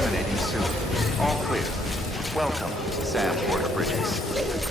terminating soon. All clear. Welcome, Sam Porter Bridges.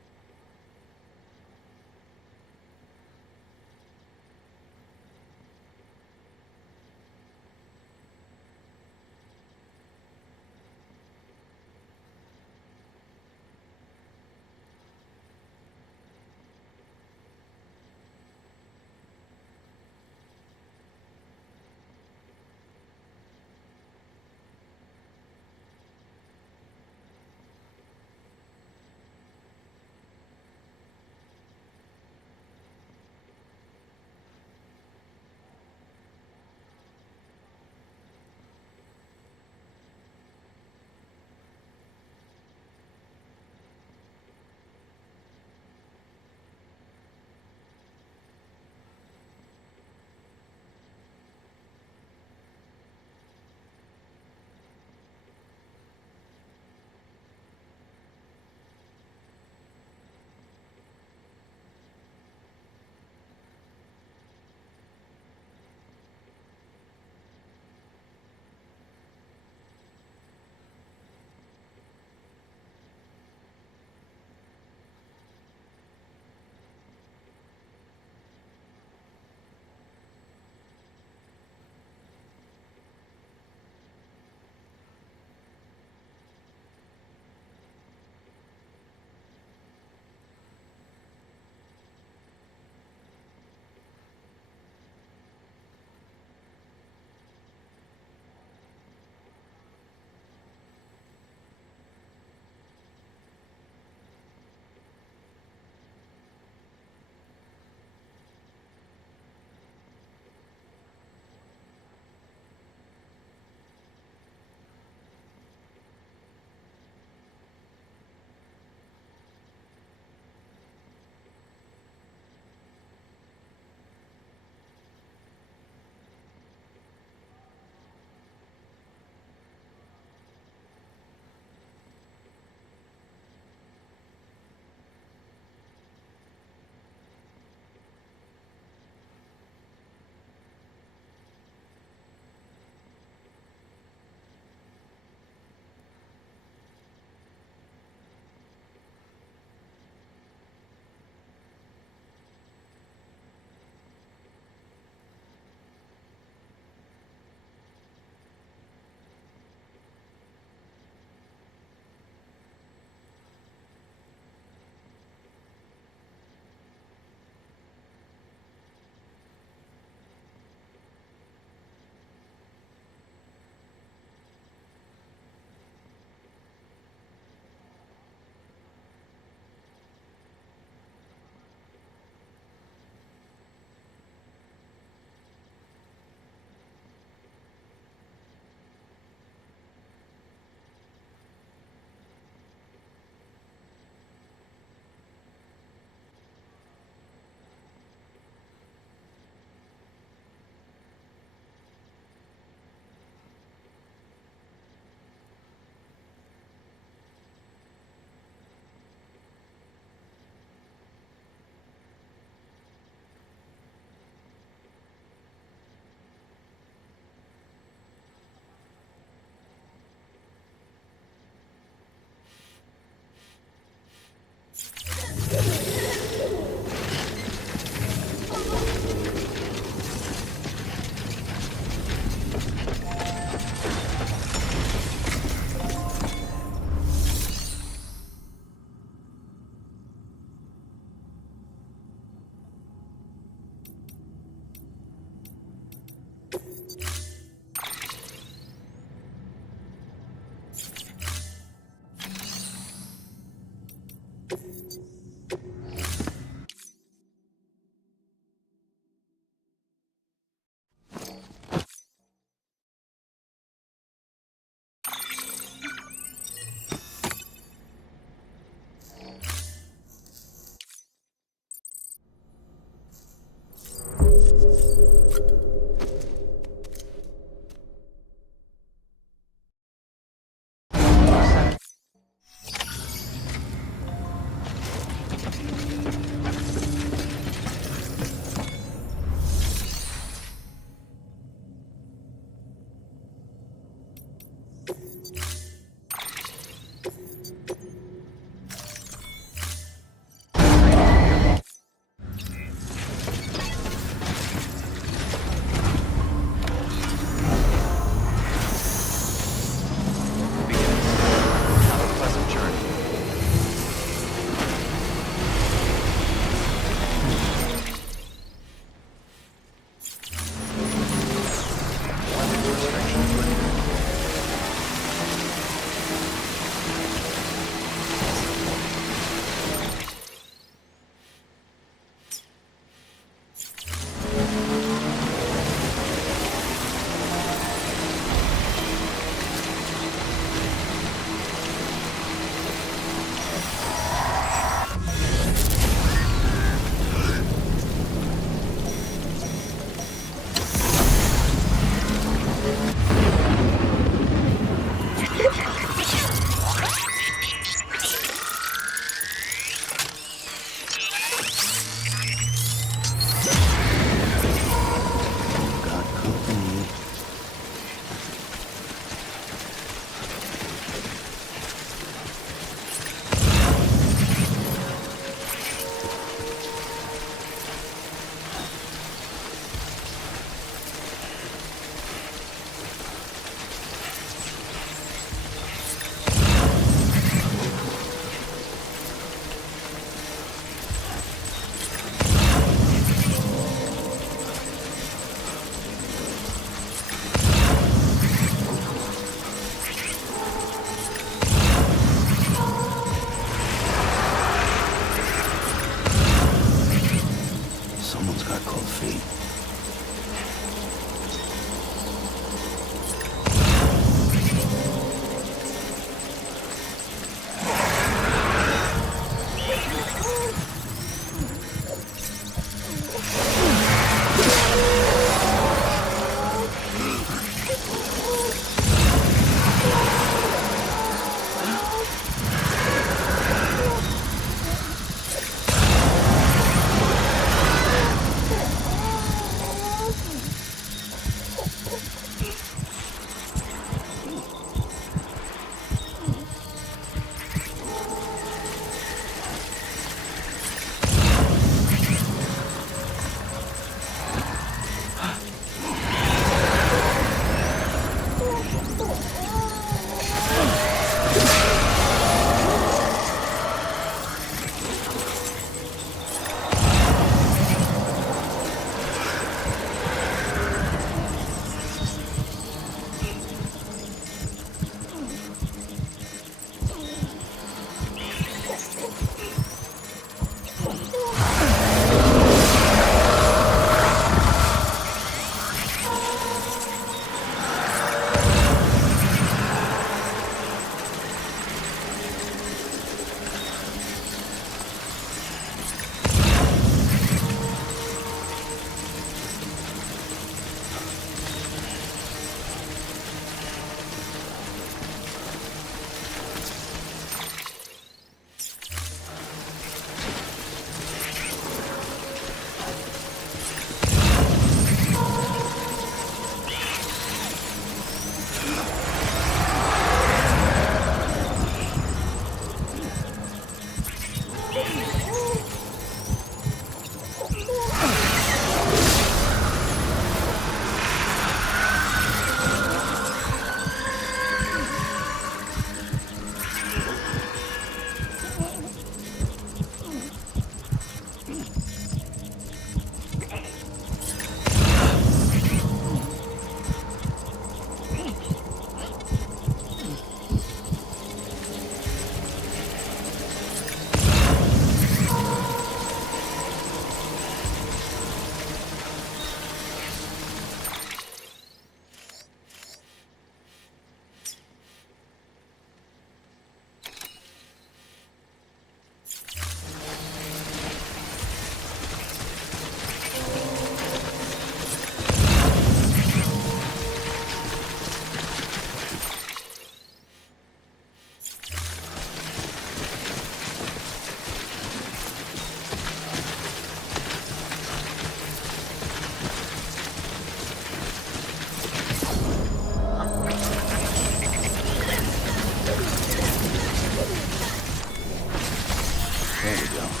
There we go.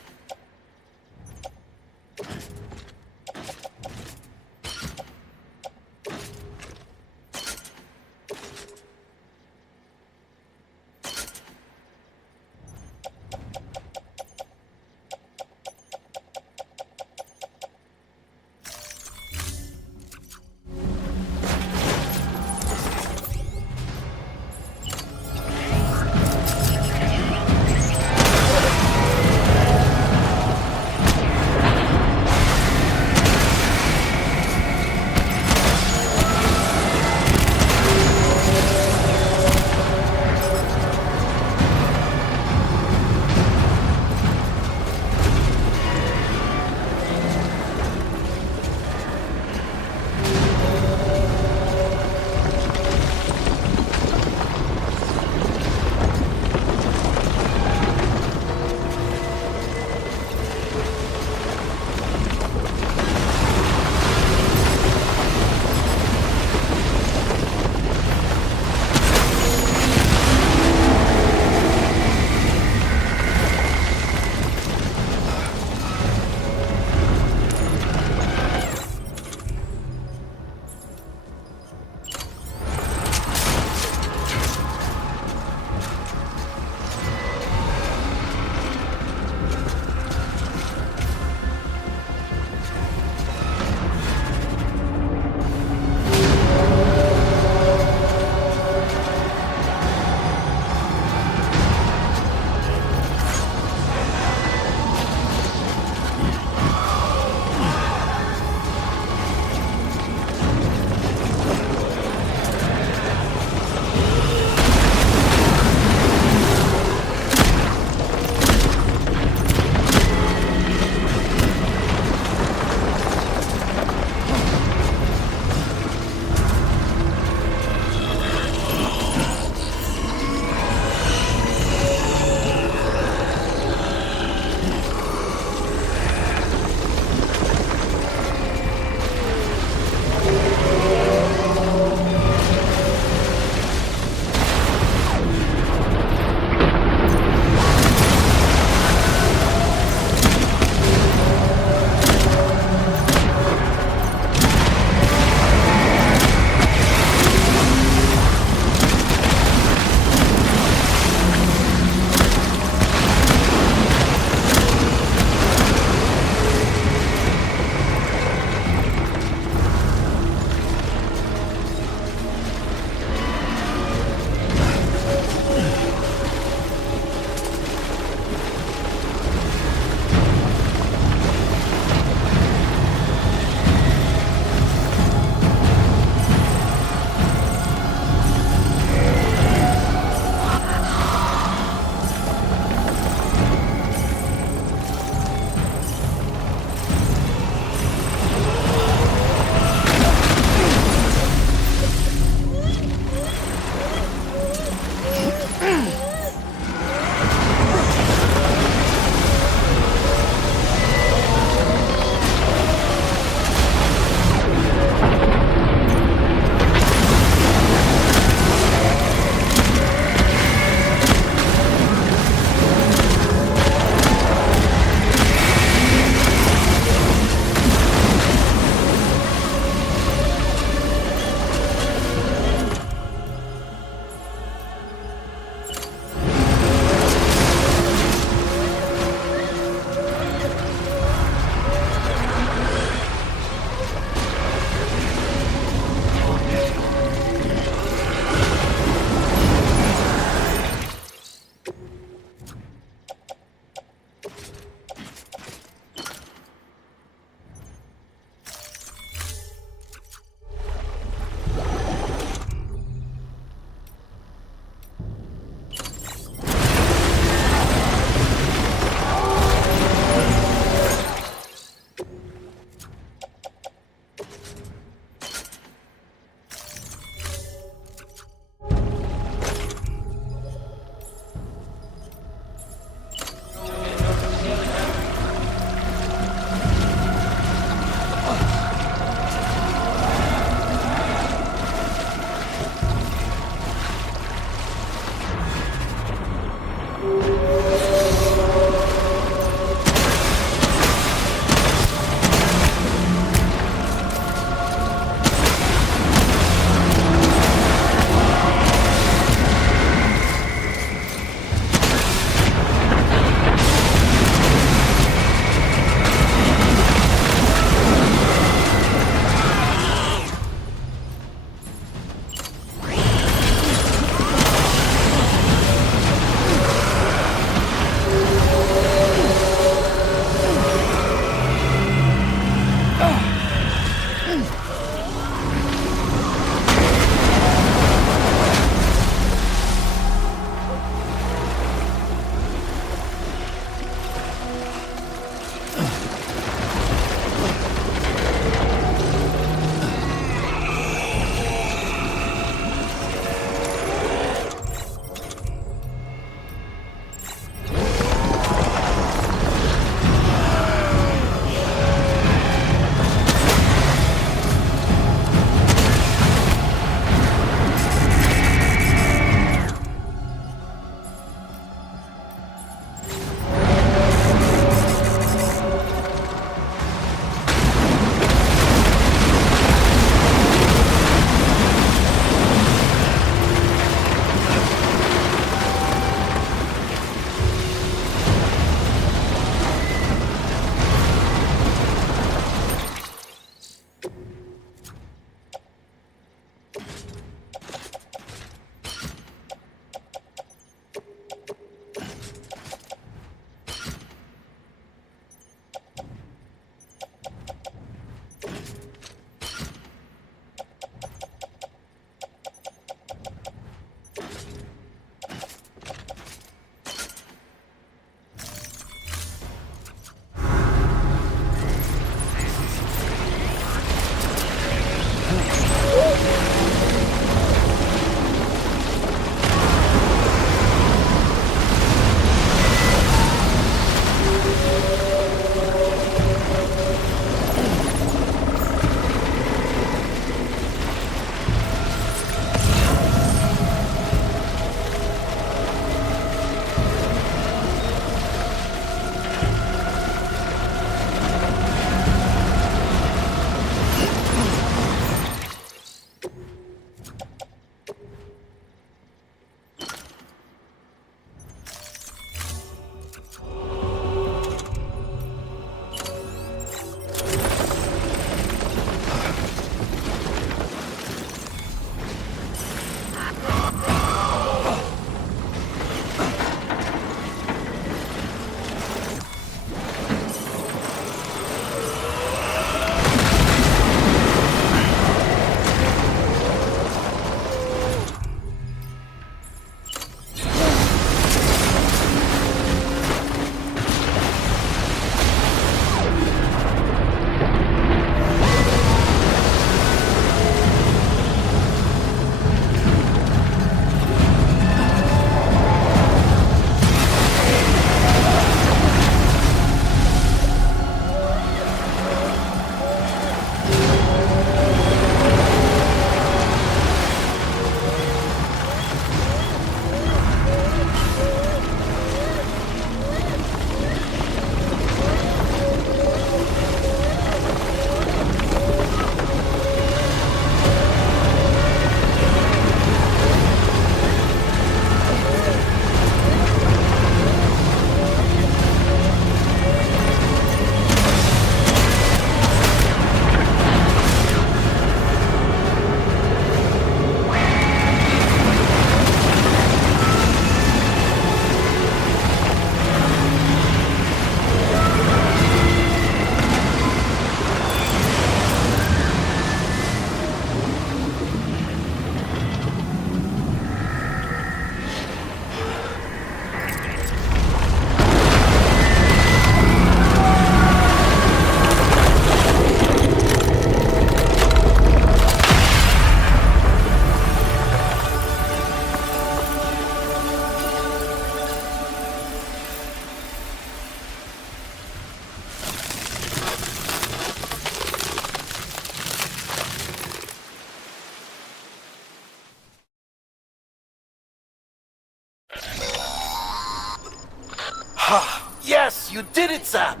Yes, you did it, Sam!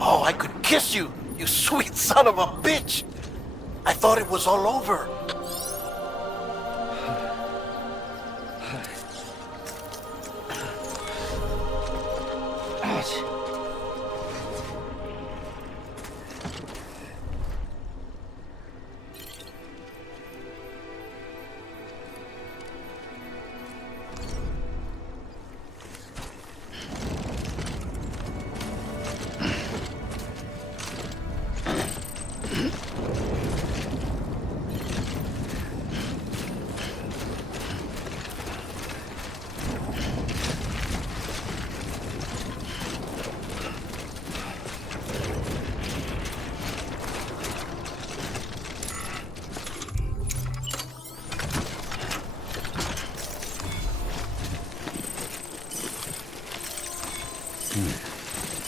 Oh, I could kiss you, you sweet son of a bitch! I thought it was all over. Ouch.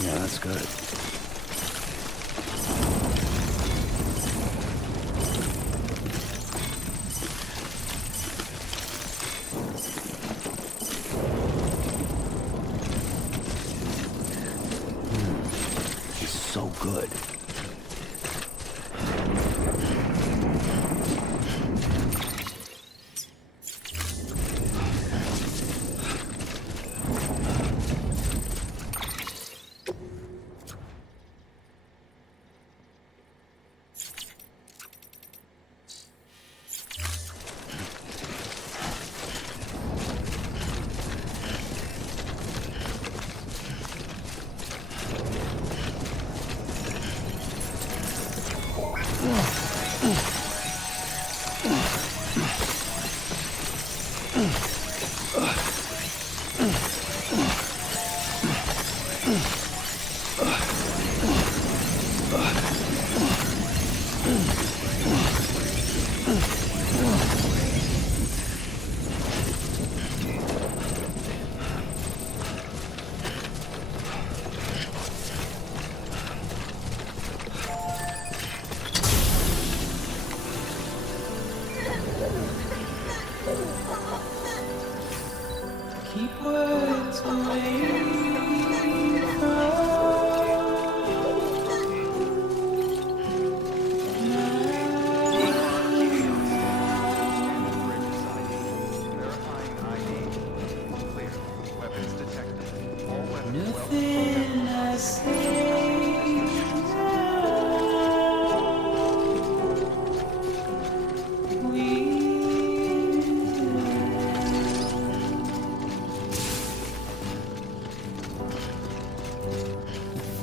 Yeah, that's good. It's so good. Keep words away Verifying ID. Clear. Weapons detected. All weapons nothing I say.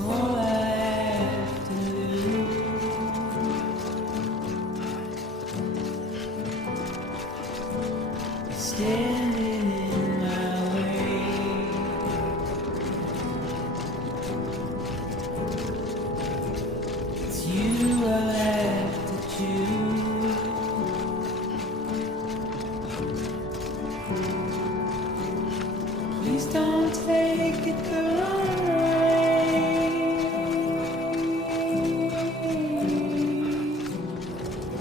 All I have to do is standing in my way. It's you I have to choose. Please don't take it the wrong way.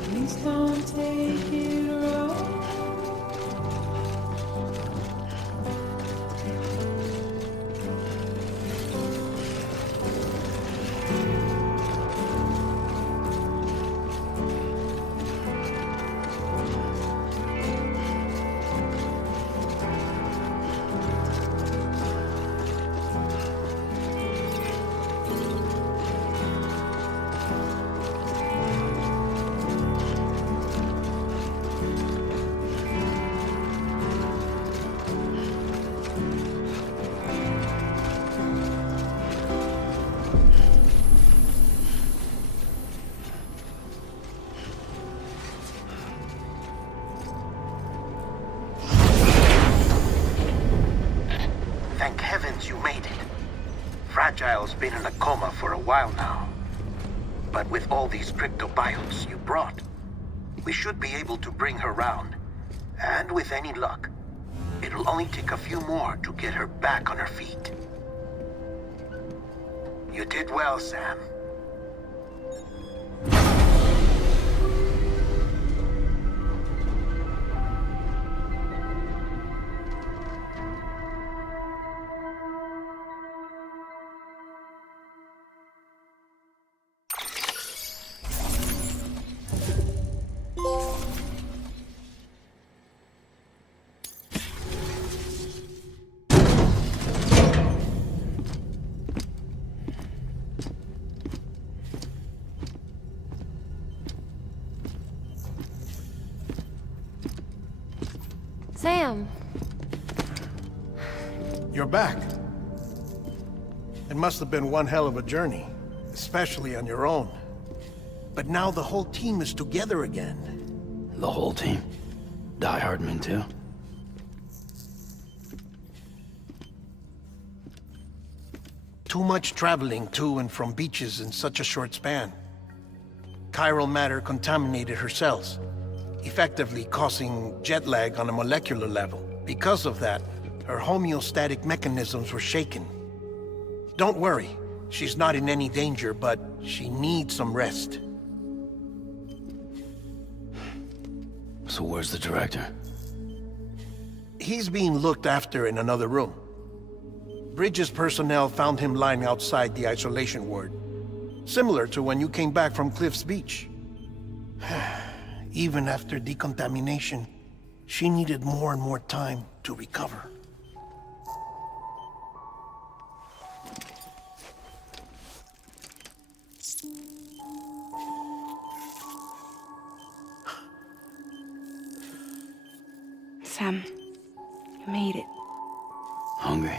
Please don't take it wrong. Thank heavens you made it. Fragile's been in a coma for a while now. But with all these cryptobiotes you brought, we should be able to bring her round. And with any luck, it'll only take a few more to get her back on her feet. You did well, Sam. Sam, You're back. It must have been one hell of a journey, especially on your own. But now the whole team is together again. The whole team? Die Hardman too? Too much traveling to and from beaches in such a short span. Chiral matter contaminated her cells, effectively causing jet lag on a molecular level. Because of that, her homeostatic mechanisms were shaken. Don't worry, she's not in any danger, but she needs some rest. So where's the director? He's being looked after in another room. Bridges personnel found him lying outside the isolation ward. Similar to when you came back from Cliff's Beach. Even after decontamination, she needed more and more time to recover. Sam, you made it. Hungry?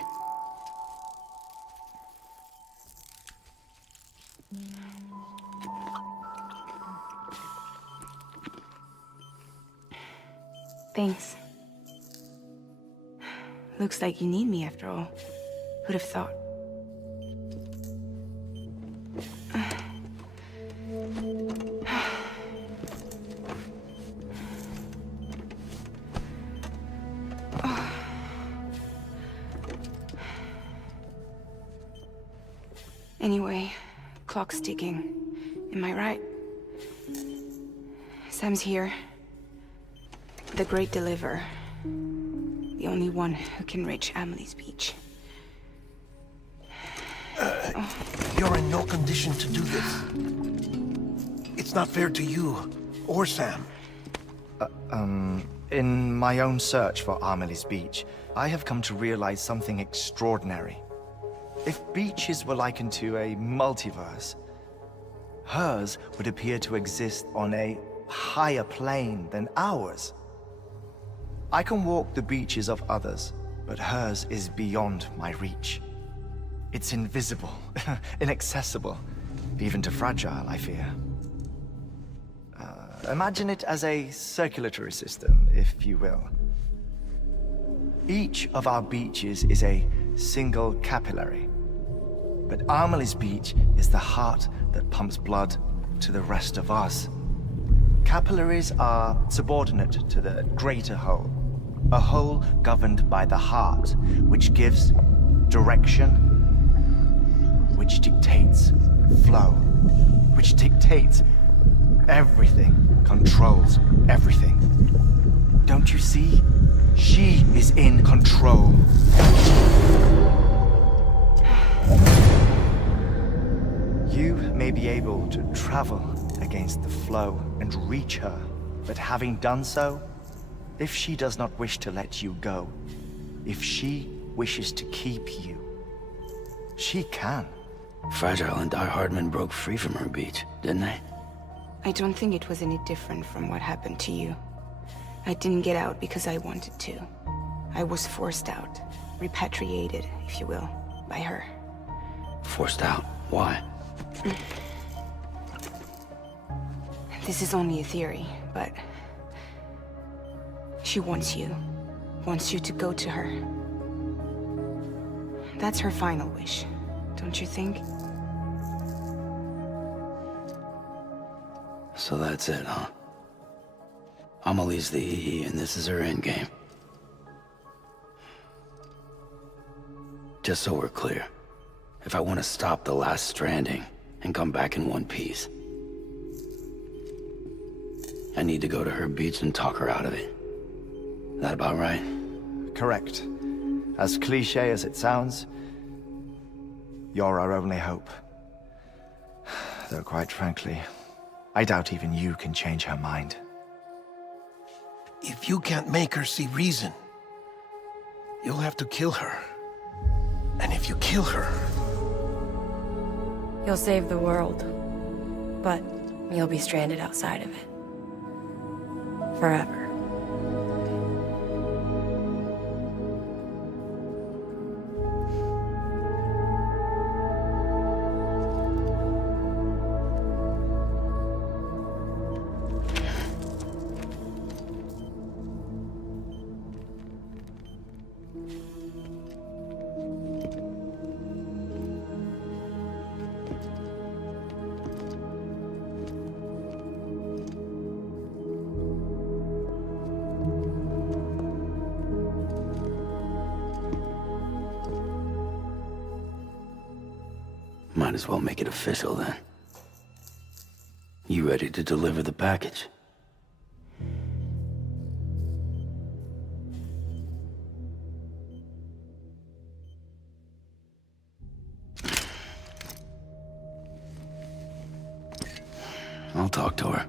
Thanks. Looks like you need me after all. Who'd have thought? Anyway, clock's ticking. Am I right? Sam's here. The Great Deliverer. The only one who can reach Amelie's Beach. You're in no condition to do this. It's not fair to you, or Sam. In my own search for Amelie's Beach, I have come to realize something extraordinary. If beaches were likened to a multiverse, hers would appear to exist on a higher plane than ours. I can walk the beaches of others, but hers is beyond my reach. It's invisible, inaccessible, even to Fragile, I fear. Imagine it as a circulatory system, if you will. Each of our beaches is a single capillary. But Amelie's Beach is the heart that pumps blood to the rest of us. Capillaries are subordinate to the greater whole. A whole governed by the heart, which gives direction, which dictates flow, which dictates everything, controls everything. Don't you see? She is in control. You may be able to travel against the flow and reach her, but having done so, if she does not wish to let you go, if she wishes to keep you, she can. Fragile and Die Hardman broke free from her beach, didn't they? I don't think it was any different from what happened to you. I didn't get out because I wanted to. I was forced out. Repatriated, if you will, by her. Forced out? Why? This is only a theory, but... she wants you. Wants you to go to her. That's her final wish, don't you think? So that's it, huh? Amelie's the EE, and this is her endgame. Just so we're clear, if I want to stop the last Stranding and come back in one piece, I need to go to her beach and talk her out of it. That about right? Correct. As cliché as it sounds, you're our only hope. Though quite frankly, I doubt even you can change her mind. If you can't make her see reason, you'll have to kill her. And if you kill her... you'll save the world, but you'll be stranded outside of it. Forever. might as well make it official then. You ready to deliver the package? I'll talk to her.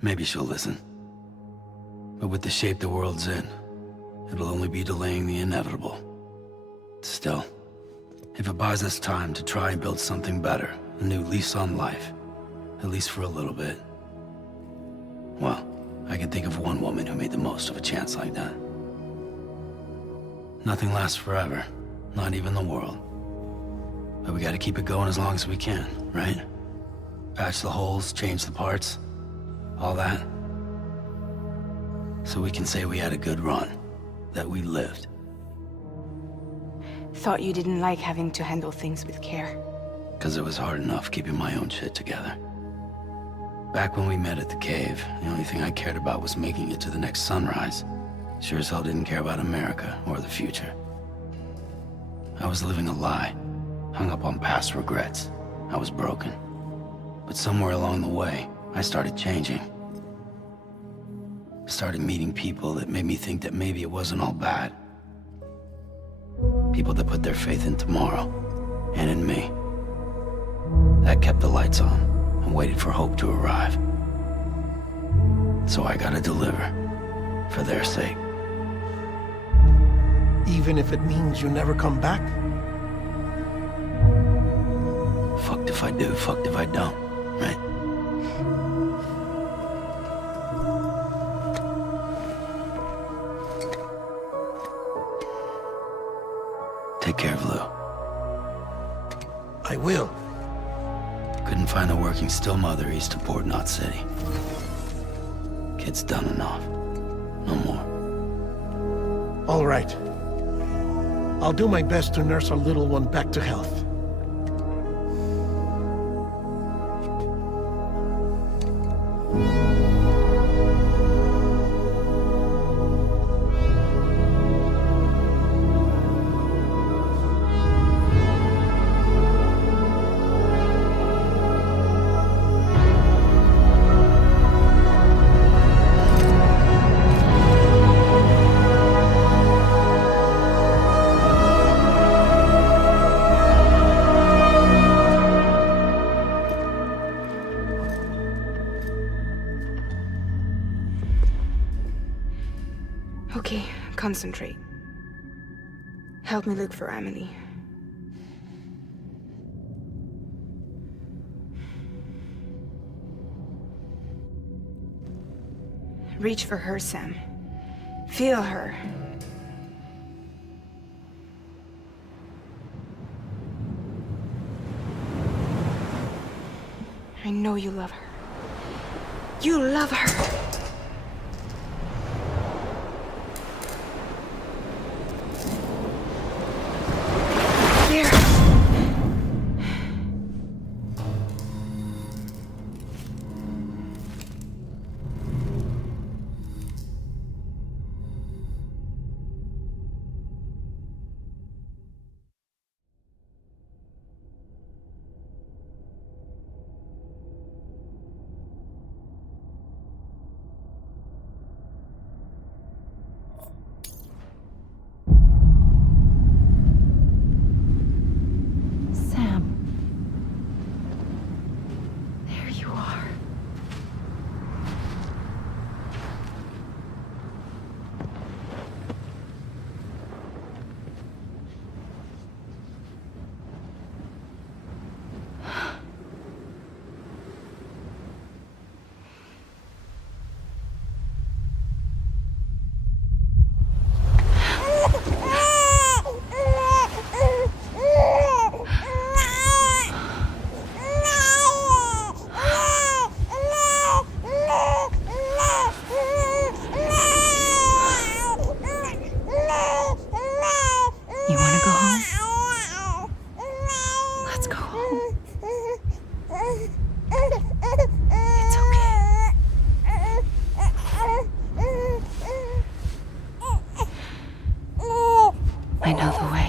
Maybe she'll listen. But with the shape the world's in, it'll only be delaying the inevitable. Still, if it buys us time to try and build something better, a new lease on life, at least for a little bit, well, I can think of one woman who made the most of a chance like that. Nothing lasts forever, not even the world. But we gotta keep it going as long as we can, right? Patch the holes, change the parts, all that. So we can say we had a good run, that we lived. Thought you didn't like having to handle things with care. 'Cause it was hard enough keeping my own shit together. Back when we met at the cave, the only thing I cared about was making it to the next sunrise. Sure as hell didn't care about America or the future. I was living a lie, hung up on past regrets. I was broken. But somewhere along the way, I started changing. Started meeting people that made me think that maybe it wasn't all bad. People that put their faith in tomorrow, and in me. That kept the lights on, and waited for hope to arrive. So I gotta deliver, for their sake. Even if it means you never come back? Fucked if I do, fucked if I don't, right? Take care of Lou. I will. Couldn't find a working still mother east of Port Knot City. Kid's done enough. No more. All right. I'll do my best to nurse our little one back to health. Okay, concentrate. Help me look for Amelie. Reach for her, Sam. Feel her. I know you love her. You love her! I know the way.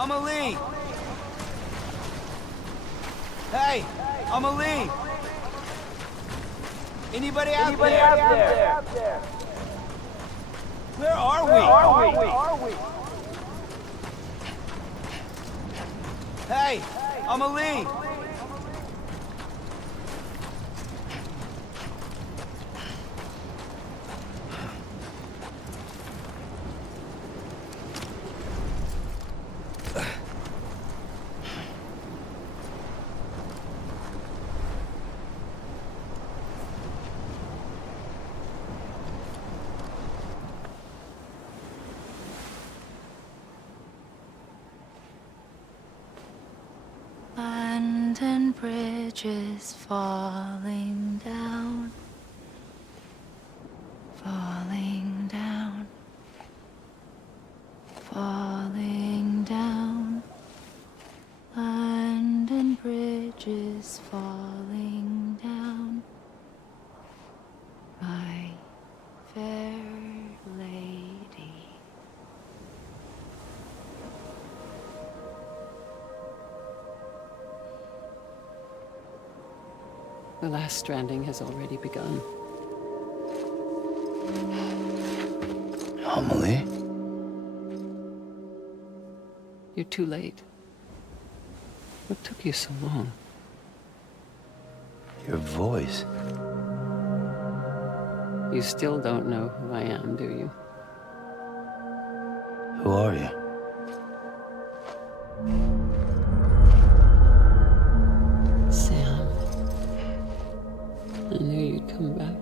Amelie! Hey! Amelie! Anybody out there? Where are we? Hey! Amelie! London Bridge is falling down, falling down, falling down. London Bridge is falling down, my fair lady. The last stranding has already begun. Amelie? You're too late. What took you so long? Your voice. You still don't know who I am, do you? Who are you? Sam. I knew you'd come back.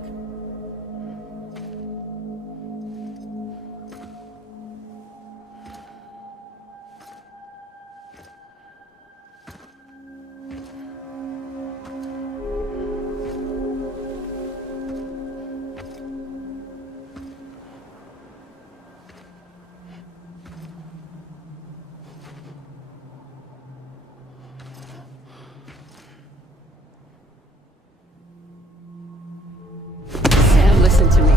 Sam, listen to me.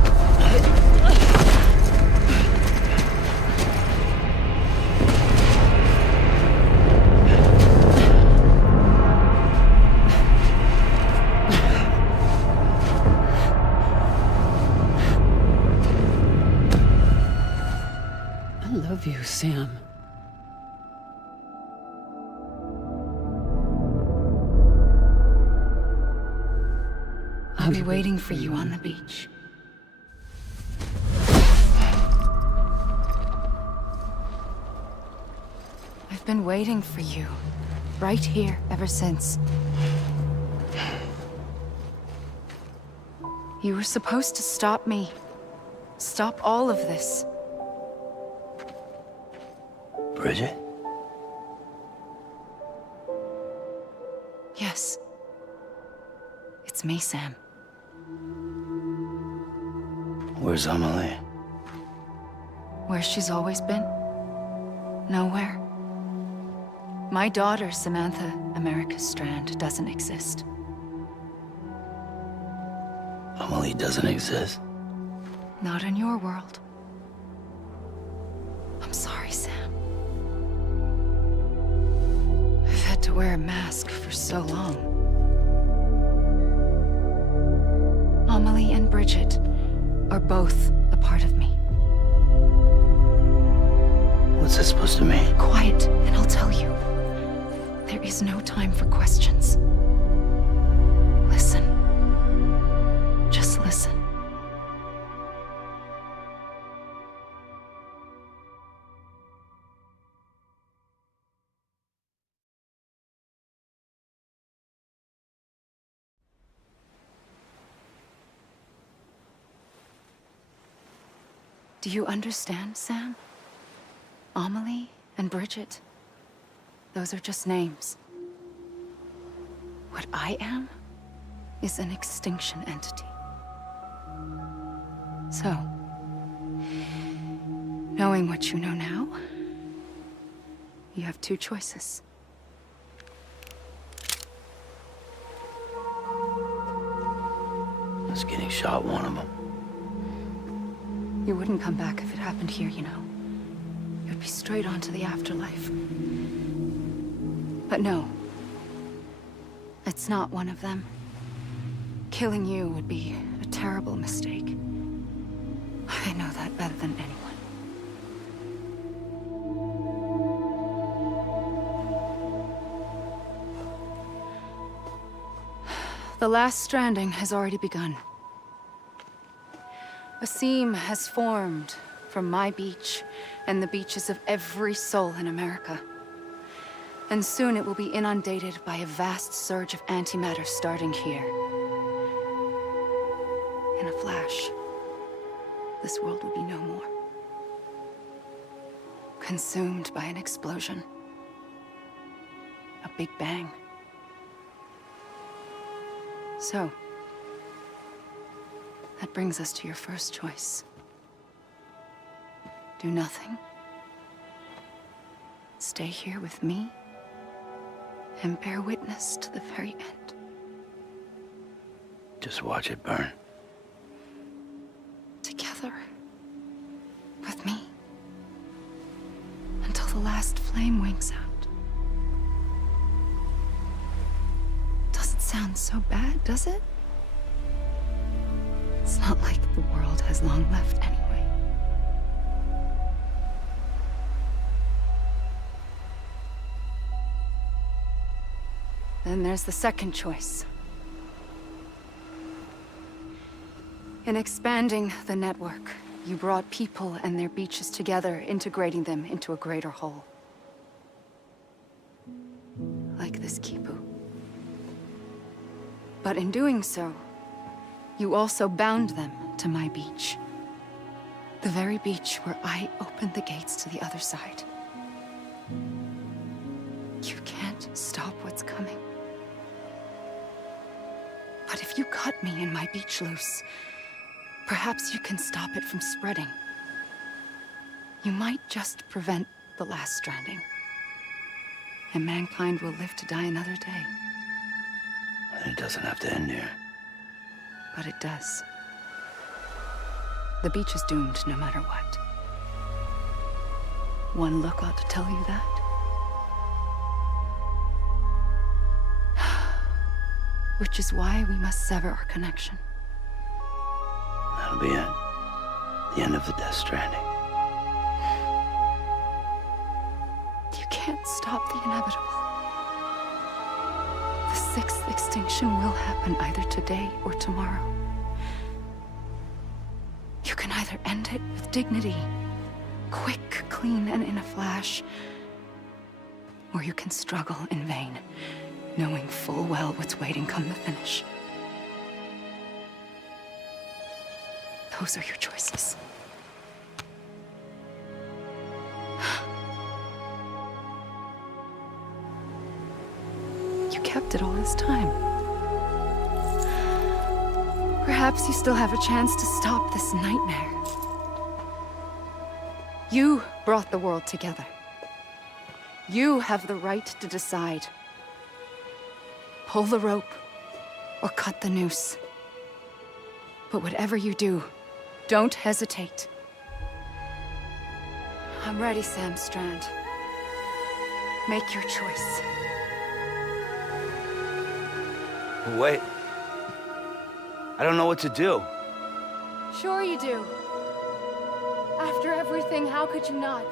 I love you, Sam. I'll be waiting for you on the beach. I've been waiting for you, right here, ever since. You were supposed to stop me. Stop all of this. Bridget? Yes. It's me, Sam. Where's Amelie? Where she's always been. Nowhere. My daughter, Samantha America Strand, doesn't exist. Amelie doesn't exist. Not in your world. I'm sorry, Sam. I've had to wear a mask for so long. Amelie and Bridget are both a part of me. What's that supposed to mean? Quiet, and I'll tell you. There is no time for questions. Listen. Just listen. Do you understand, Sam? Amelie and Bridget, those are just names. What I am is an extinction entity. So, knowing what you know now, you have two choices. Us getting shot, one of them. You wouldn't come back if it happened here, you know. Your be straight onto the afterlife. But no. It's not one of them. Killing you would be a terrible mistake. I know that better than anyone. The last stranding has already begun. A seam has formed from my beach and the beaches of every soul in America. And soon it will be inundated by a vast surge of antimatter starting here. In a flash, this world will be no more. Consumed by an explosion. A big bang. So, that brings us to your first choice. Do nothing. Stay here with me and bear witness to the very end. Just watch it burn. Together. With me. Until the last flame winks out. Doesn't sound so bad, does it? It's not like the world has long left anyway. Then there's the second choice. In expanding the network, you brought people and their beaches together, integrating them into a greater whole. Like this Kipu. But in doing so, you also bound them to my beach. The very beach where I opened the gates to the other side. You can't stop what's coming. But if you cut me and my beach loose, perhaps you can stop it from spreading. You might just prevent the last stranding. And mankind will live to die another day. And it doesn't have to end here. But it does. The beach is doomed no matter what. One look ought to tell you that. Which is why we must sever our connection. That'll be it. The end of the Death Stranding. You can't stop the inevitable. The sixth extinction will happen either today or tomorrow. You can either end it with dignity, quick, clean, and in a flash, or you can struggle in vain, knowing full well what's waiting come the finish. Those are your choices. You kept it all this time. Perhaps you still have a chance to stop this nightmare. You brought the world together. You have the right to decide. Pull the rope, or cut the noose. But whatever you do, don't hesitate. I'm ready, Sam Strand. Make your choice. Wait. I don't know what to do. Sure you do. After everything, how could you not?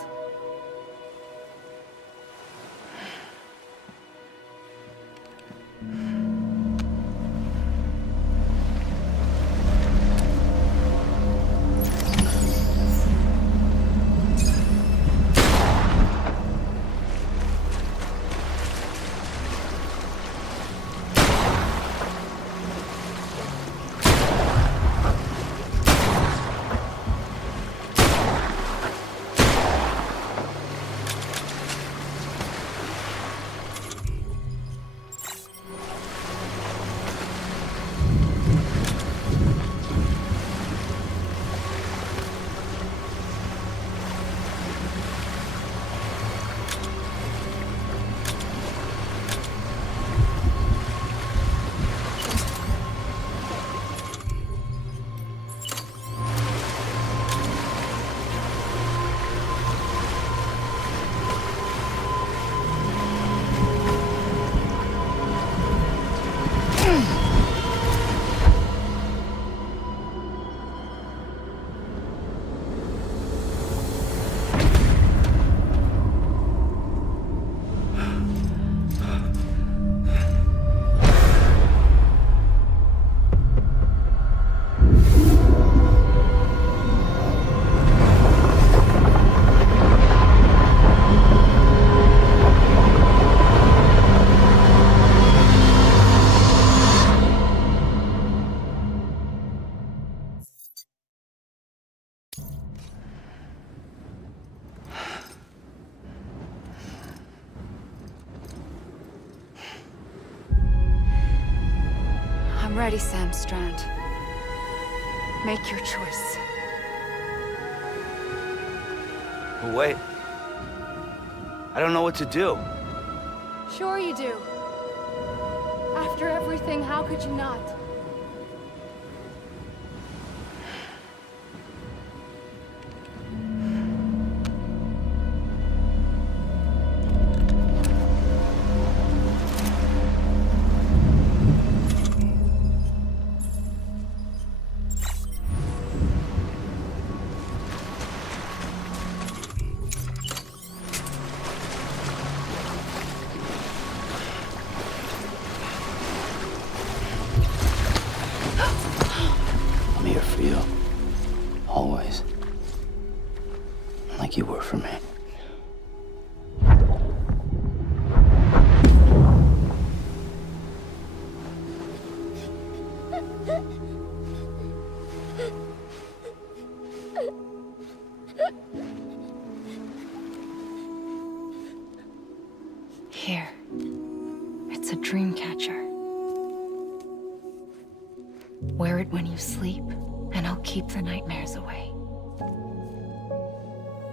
ready, Sam Strand. Make your choice. But wait. I don't know what to do. Sure you do. After everything, how could you not? I'm here for you. Always. Like you were for me. Here. It's a dream catcher. Wear it when you sleep, and I'll keep the nightmares away.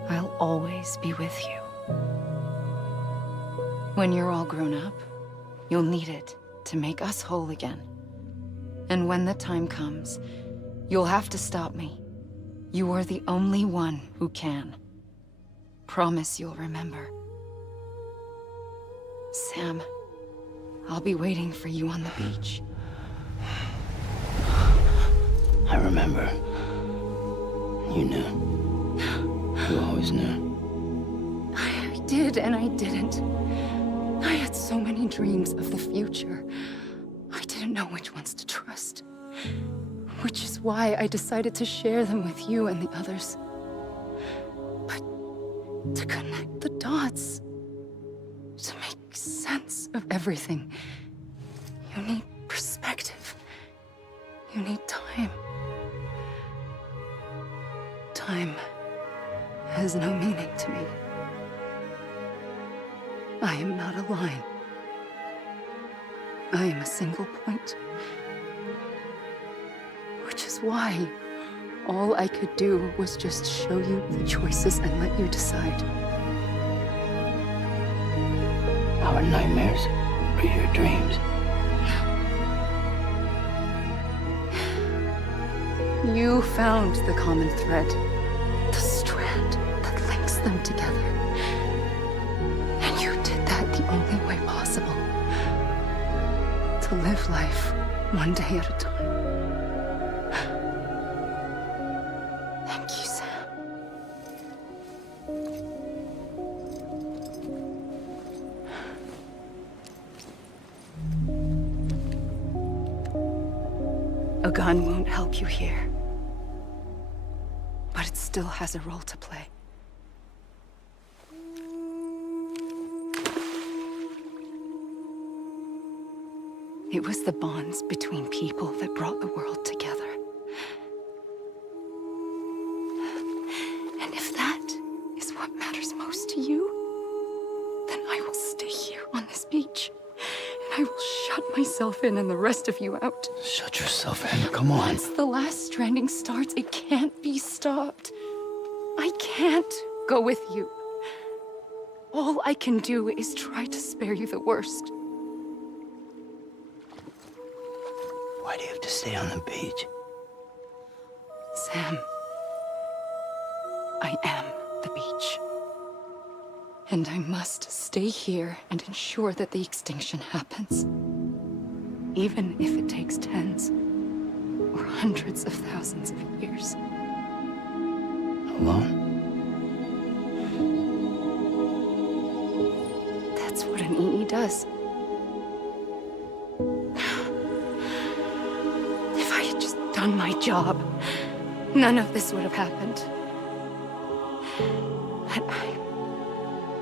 I'll always be with you. When you're all grown up, you'll need it to make us whole again. And when the time comes, you'll have to stop me. You are the only one who can. Promise you'll remember. Sam, I'll be waiting for you on the beach. I remember. You knew. You always knew. I did and I didn't. I had so many dreams of the future. I didn't know which ones to trust. Which is why I decided to share them with you and the others. But to connect the dots, to make sense of everything, you need perspective. You need time. Time has no meaning to me. I am not a line. I am a single point. Which is why all I could do was just show you the choices and let you decide. Our nightmares are your dreams. You found the common thread, the strand that links them together. And you did that the only way possible. To live life one day at a time. Thank you, Sam. A gun won't help you here. But it still has a role to play. It was the bonds between people that brought the world together. And if that is what matters most to you, then I will stay here on this beach. And I will shut myself in and the rest of you out. Shut yourself in. Come on. Once the last stranding starts, it can't be stopped. I can't go with you. All I can do is try to spare you the worst. Why do you have to stay on the beach? Sam, I am the beach. And I must stay here and ensure that the extinction happens. Even if it takes tens or hundreds of thousands of years. Alone? That's what an EE does. If I had just done my job, none of this would have happened. But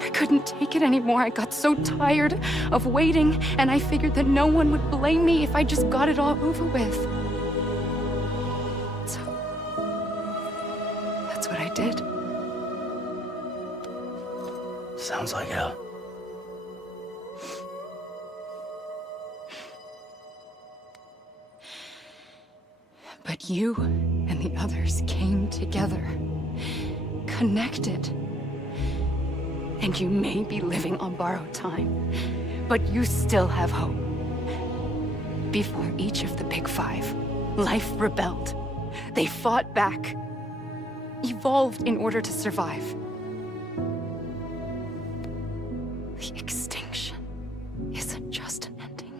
I couldn't take it anymore. I got so tired of waiting, and I figured that no one would blame me if I just got it all over with. So, that's what I did. Sounds like hell. But you and the others came together, connected. And you may be living on borrowed time, but you still have hope. Before each of the Big Five, life rebelled. They fought back, evolved in order to survive. The extinction isn't just an ending.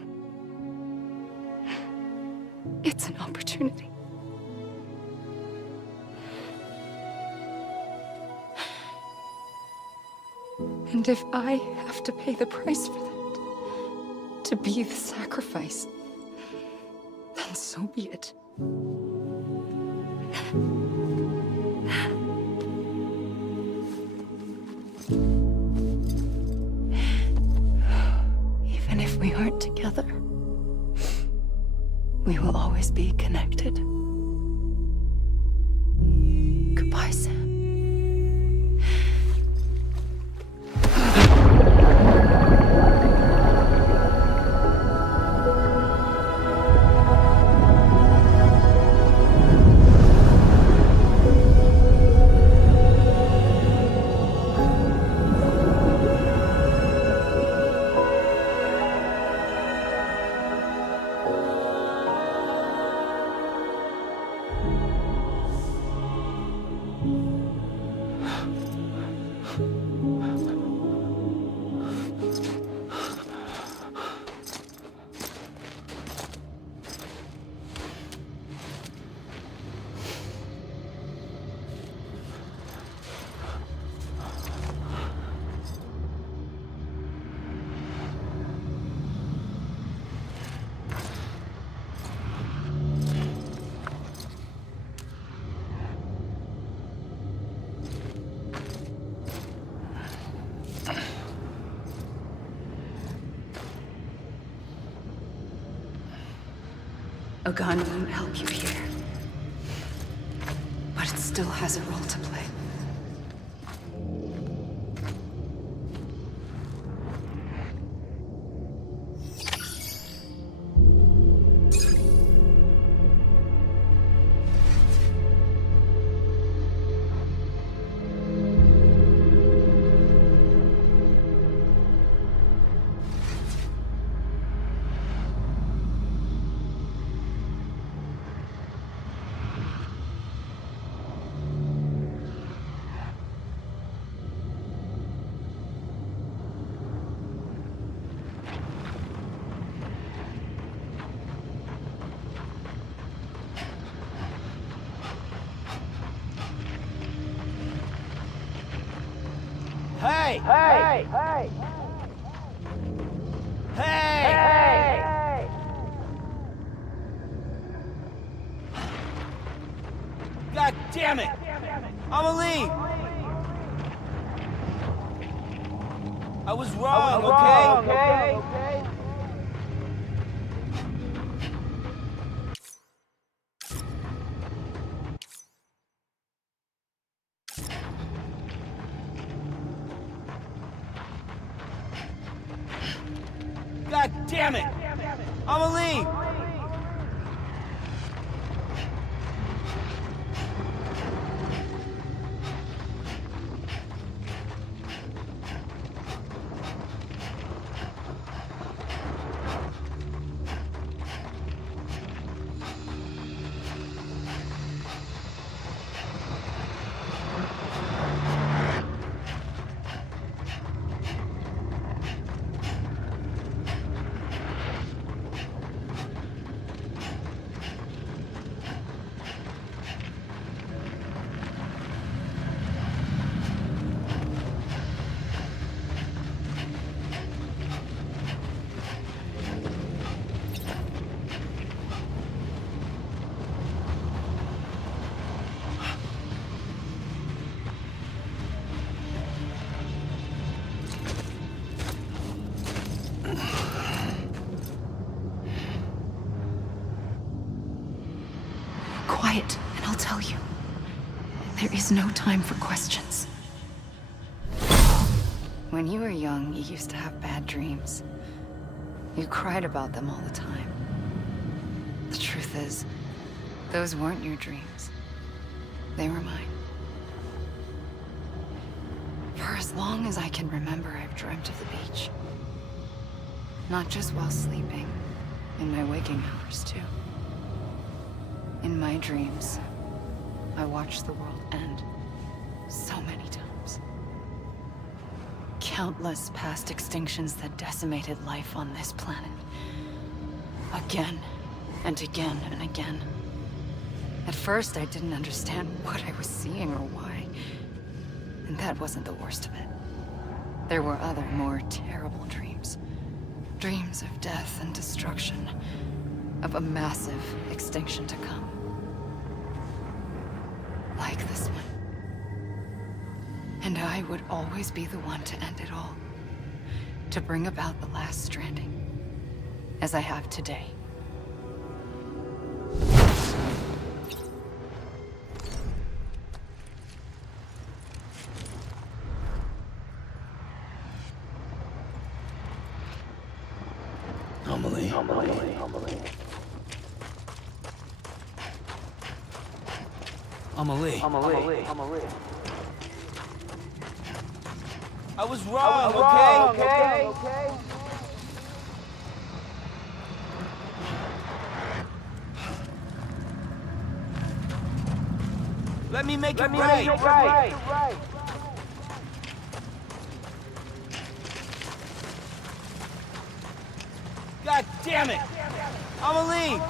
It's an opportunity. And if I have to pay the price for that, to be the sacrifice, then so be it. Even if we aren't together, we will always be connected. Goodbye, Sam. A gun won't help you here, but it still has a role to play. Hey! Hey! Hey! Hey! Hey! God damn it! Amelie! I was wrong, okay? God damn it! Amelie! Quiet, and I'll tell you. There is no time for questions. When you were young, you used to have bad dreams. You cried about them all the time. The truth is, Those weren't your dreams. They were mine. For as long as I can remember, I've dreamt of the beach. Not just while sleeping, in my waking hours too. In my dreams, I watched the world end so many times. Countless past extinctions that decimated life on this planet. Again, and again, and again. At first, I didn't understand what I was seeing or why. And that wasn't the worst of it. There were other, more terrible dreams. Dreams of death and destruction. Of a massive extinction to come. Like this one. And I would always be the one to end it all. To bring about the last stranding. As I have today. Amelie. Amelie. I was wrong, okay? Let me make it right. God damn it! Amelie!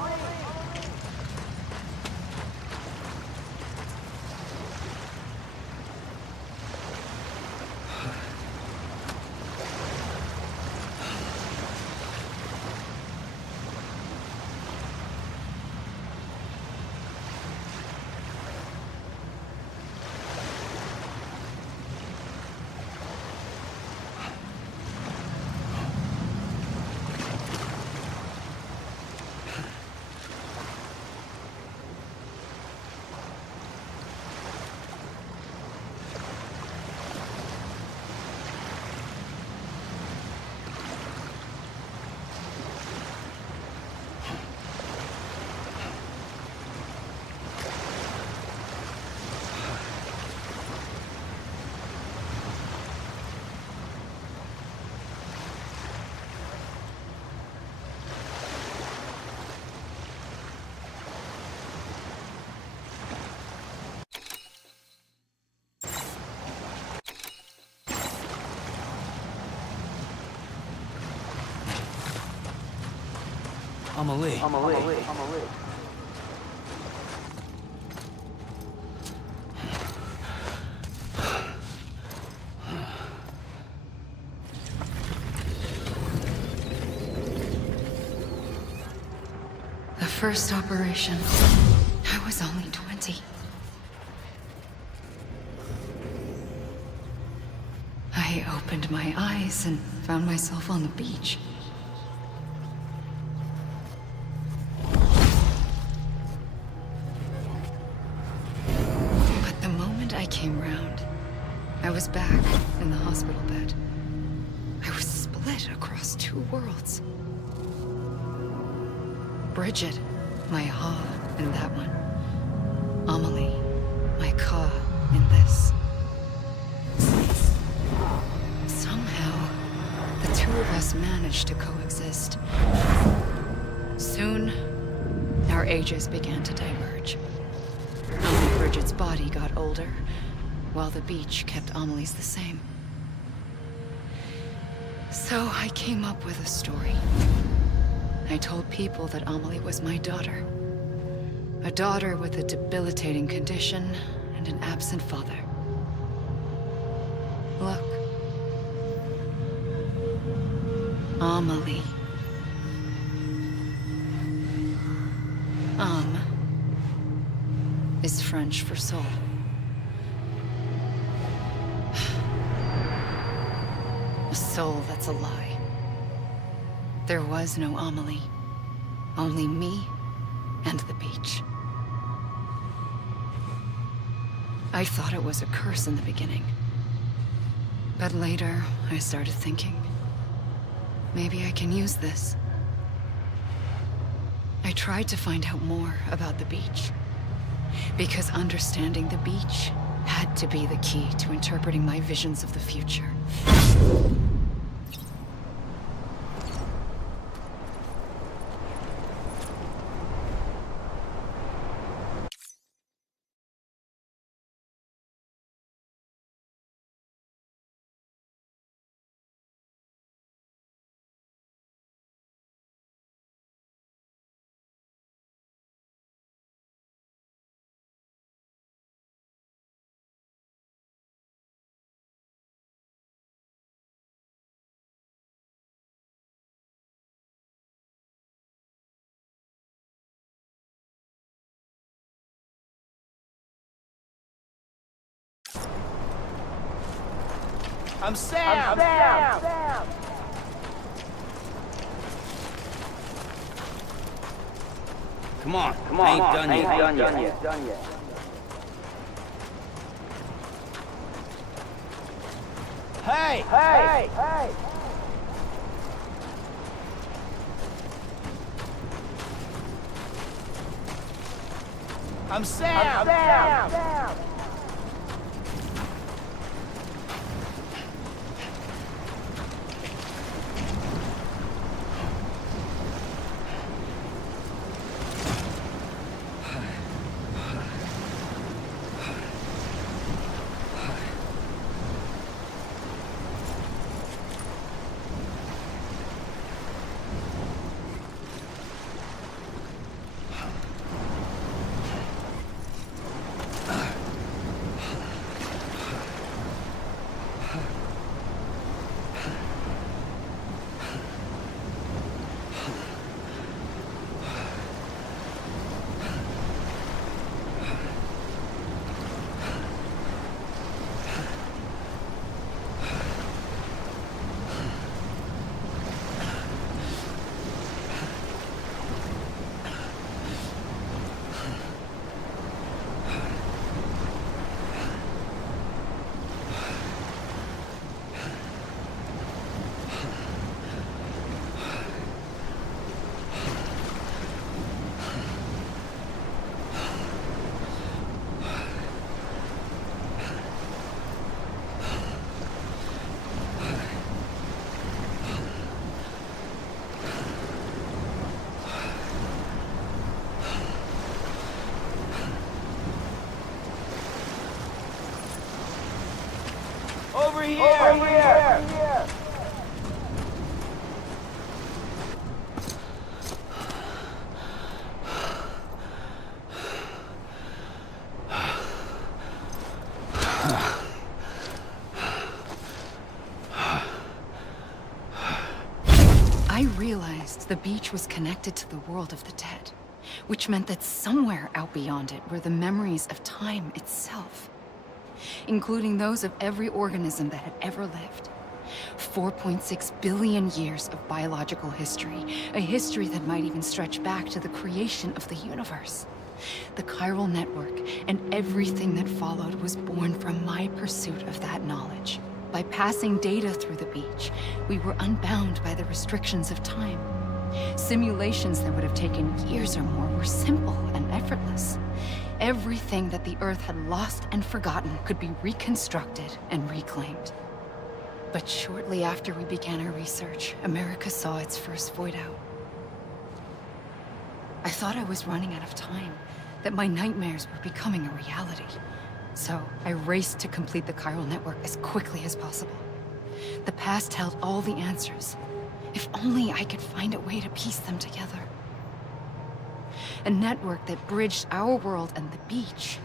Amelie. The first operation, I was only 20. I opened my eyes and found myself on the beach. But the moment I came round, I was back in the hospital bed. I was split across two worlds. Bridget, my Ha in that one. Amelie, my Ka in this. Somehow, the two of us managed to coexist. Soon, our ages began to diverge. Only Bridget's body got older, while the beach kept Amelie's the same. So I came up with a story. I told people that Amelie was my daughter. A daughter with a debilitating condition and an absent father. Look. Amelie. Is French for soul. A soul that's a lie. There was no Amelie. Only me and the beach. I thought it was a curse in the beginning. But later, I started thinking, maybe I can use this. I tried to find out more about the beach. Because understanding the beach had to be the key to interpreting my visions of the future. I'm Sam! Come on, I ain't done yet. Hey! I'm Sam! Over here! I realized the beach was connected to the world of the dead, which meant that somewhere out beyond it were the memories of time itself, including those of every organism that had ever lived. 4.6 billion years of biological history, a history that might even stretch back to the creation of the universe. The chiral network and everything that followed was born from my pursuit of that knowledge. By passing data through the beach, we were unbound by the restrictions of time. Simulations that would have taken years or more were simple and effortless. Everything that the Earth had lost and forgotten could be reconstructed and reclaimed. But shortly after we began our research, America saw its first void out. I thought I was running out of time, that my nightmares were becoming a reality. So I raced to complete the chiral network as quickly as possible. The past held all the answers. If only I could find a way to piece them together. A network that bridged our world and the beach.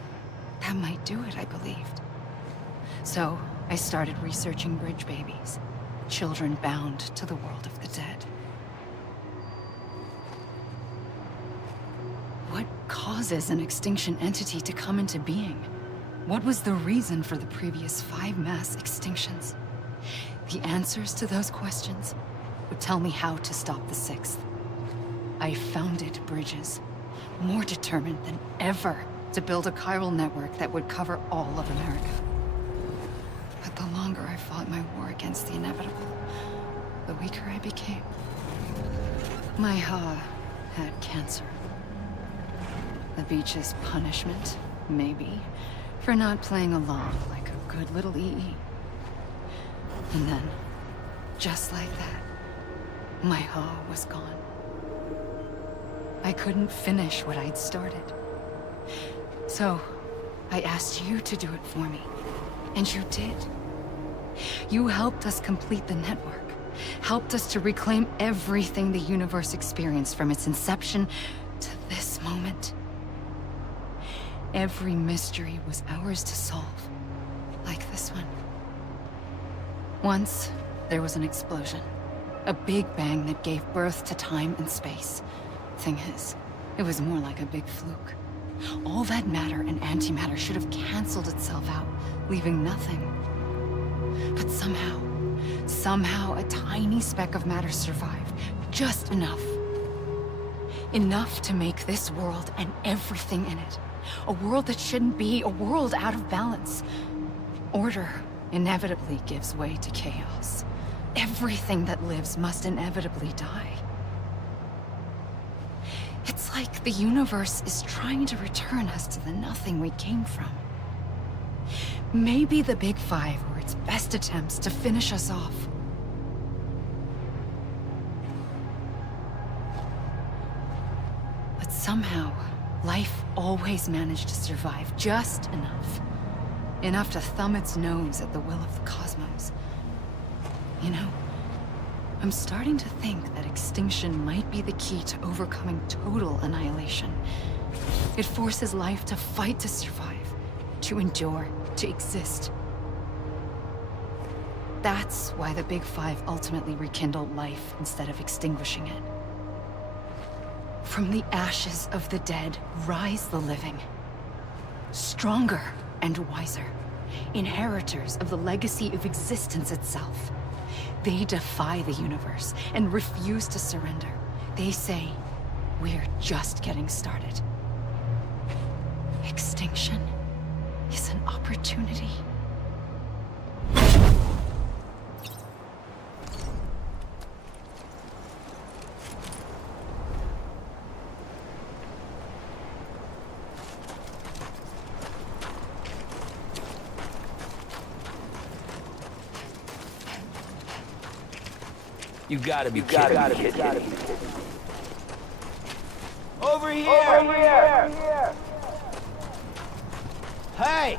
That might do it, I believed. So I started researching bridge babies, children bound to the world of the dead. What causes an extinction entity to come into being? What was the reason for the previous 5 mass extinctions? The answers to those questions would tell me how to stop the 6th. I founded bridges, more determined than ever to build a chiral network that would cover all of America. But the longer I fought my war against the inevitable, the weaker I became. My Ha had cancer. the beach's punishment, maybe, for not playing along like a good little EE. And then, just like that, my hoe was gone. I couldn't finish what I'd started. So, I asked you to do it for me, and you did. You helped us complete the network, helped us to reclaim everything the universe experienced from its inception to this moment. Every mystery was ours to solve, like this one. Once, there was an explosion. A big bang that gave birth to time and space. Thing is, it was more like a big fluke. All that matter and antimatter should have canceled itself out, leaving nothing. But somehow a tiny speck of matter survived. Just enough. Enough to make this world and everything in it. A world that shouldn't be, a world out of balance. Order inevitably gives way to chaos. Everything that lives must inevitably die. It's like the universe is trying to return us to the nothing we came from. Maybe the Big Five were its best attempts to finish us off. But somehow, life always managed to survive just enough. Enough to thumb its nose at the will of the cosmos. You know, I'm starting to think that extinction might be the key to overcoming total annihilation. It forces life to fight to survive, to endure, to exist. That's why the Big Five ultimately rekindled life instead of extinguishing it. From the ashes of the dead rise the living. Stronger and wiser. Inheritors of the legacy of existence itself. They defy the universe and refuse to surrender. They say, we're just getting started. Extinction is an opportunity. You gotta be kidding me. Over here! Hey!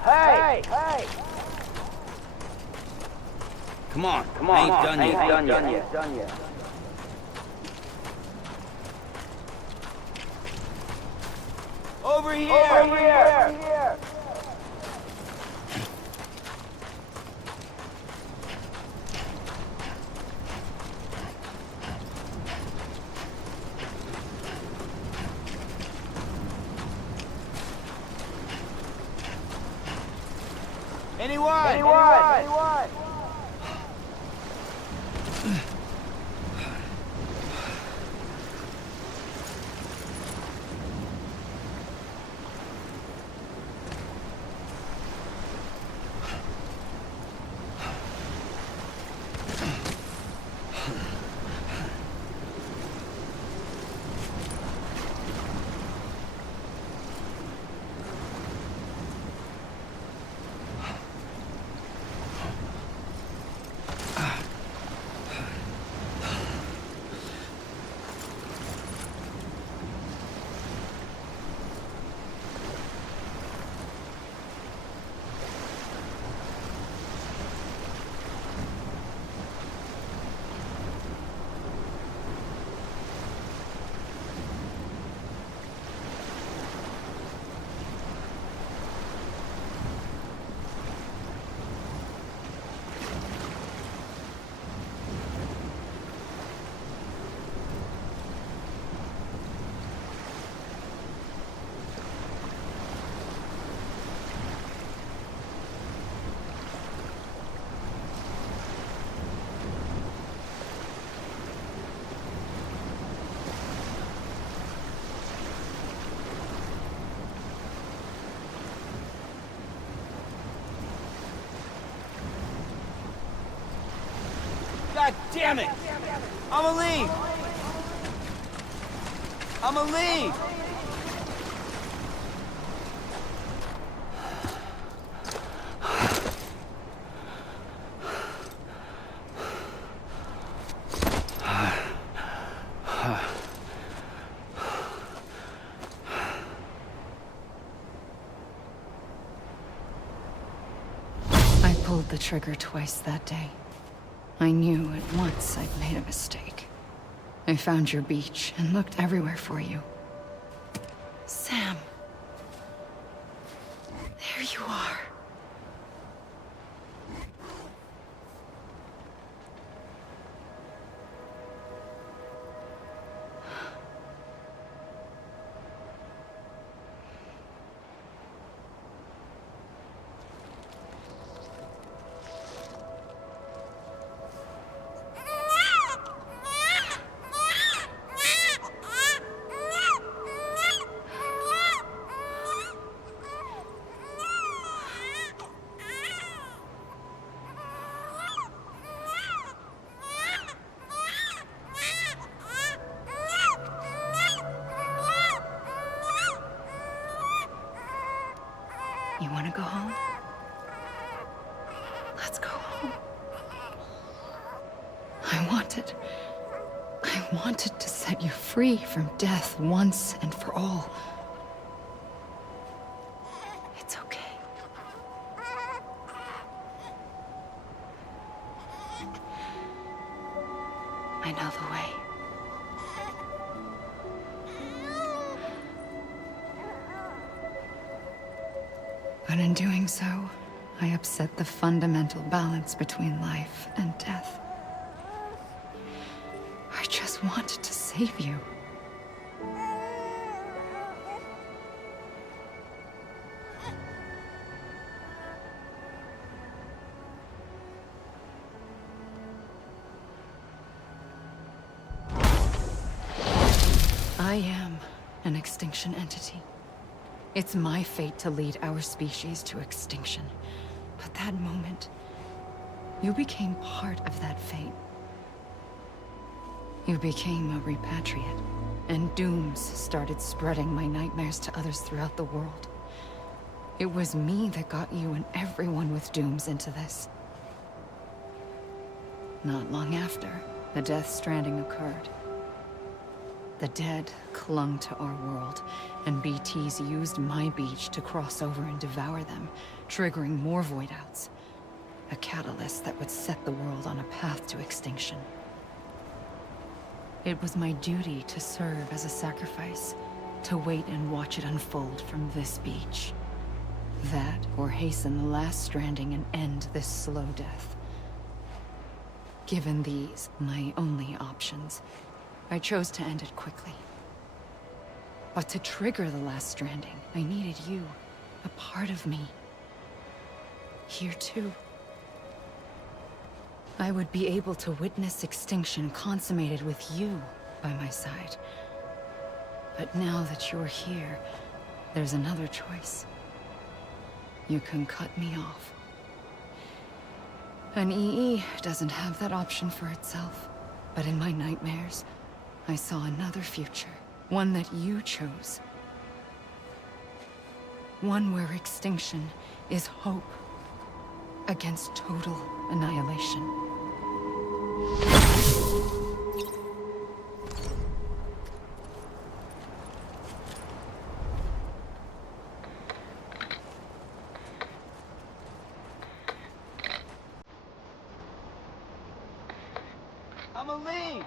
Come on, I ain't done yet. Over here! Anyone? God damn it! I'ma leave! pulled the trigger twice that day. I knew at once I'd made a mistake. I found your beach and looked everywhere for you. Sam. There you are. You want to go home? Let's go home. I wanted to set you free from death once and for all. It's okay. I know the way. But in doing so, I upset the fundamental balance between life and death. I just wanted to save you. I am an extinction entity. It's my fate to lead our species to extinction. But that moment, you became part of that fate. You became a repatriate, and dooms started spreading my nightmares to others throughout the world. It was me that got you and everyone with dooms into this. Not long after, the Death Stranding occurred. The dead clung to our world, and BTs used my beach to cross over and devour them, triggering more void outs. A catalyst that would set the world on a path to extinction. It was my duty to serve as a sacrifice, to wait and watch it unfold from this beach. That, or hasten the last stranding and end this slow death. Given these, my only options, I chose to end it quickly. But to trigger the last stranding, I needed you, a part of me. Here too. I would be able to witness extinction consummated with you by my side. But now that you're here, there's another choice. You can cut me off. An EE doesn't have that option for itself. But in my nightmares, I saw another future. One that you chose. One where extinction is hope against total annihilation. I'ma leave.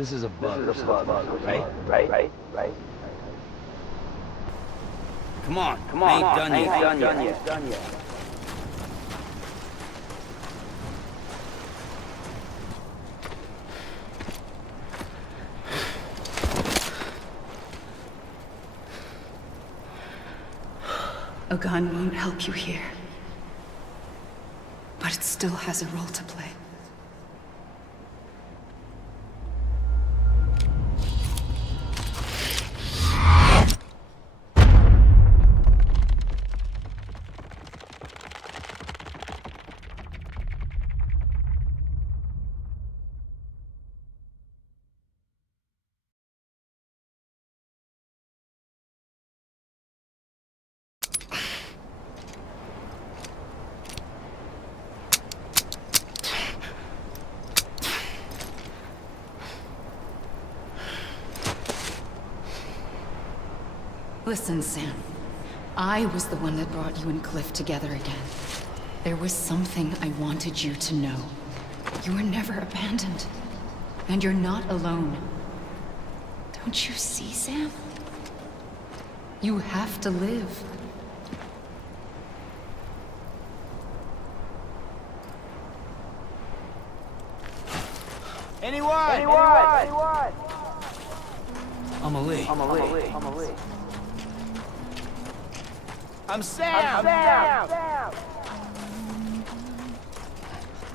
This is a bug, right? Come on, I ain't done yet. A gun won't help you here. But it still has a role to play. Listen, Sam. I was the one that brought you and Cliff together again. There was something I wanted you to know. You were never abandoned. And you're not alone. Don't you see, Sam? You have to live. Anyone? Amelie. I'm Sam.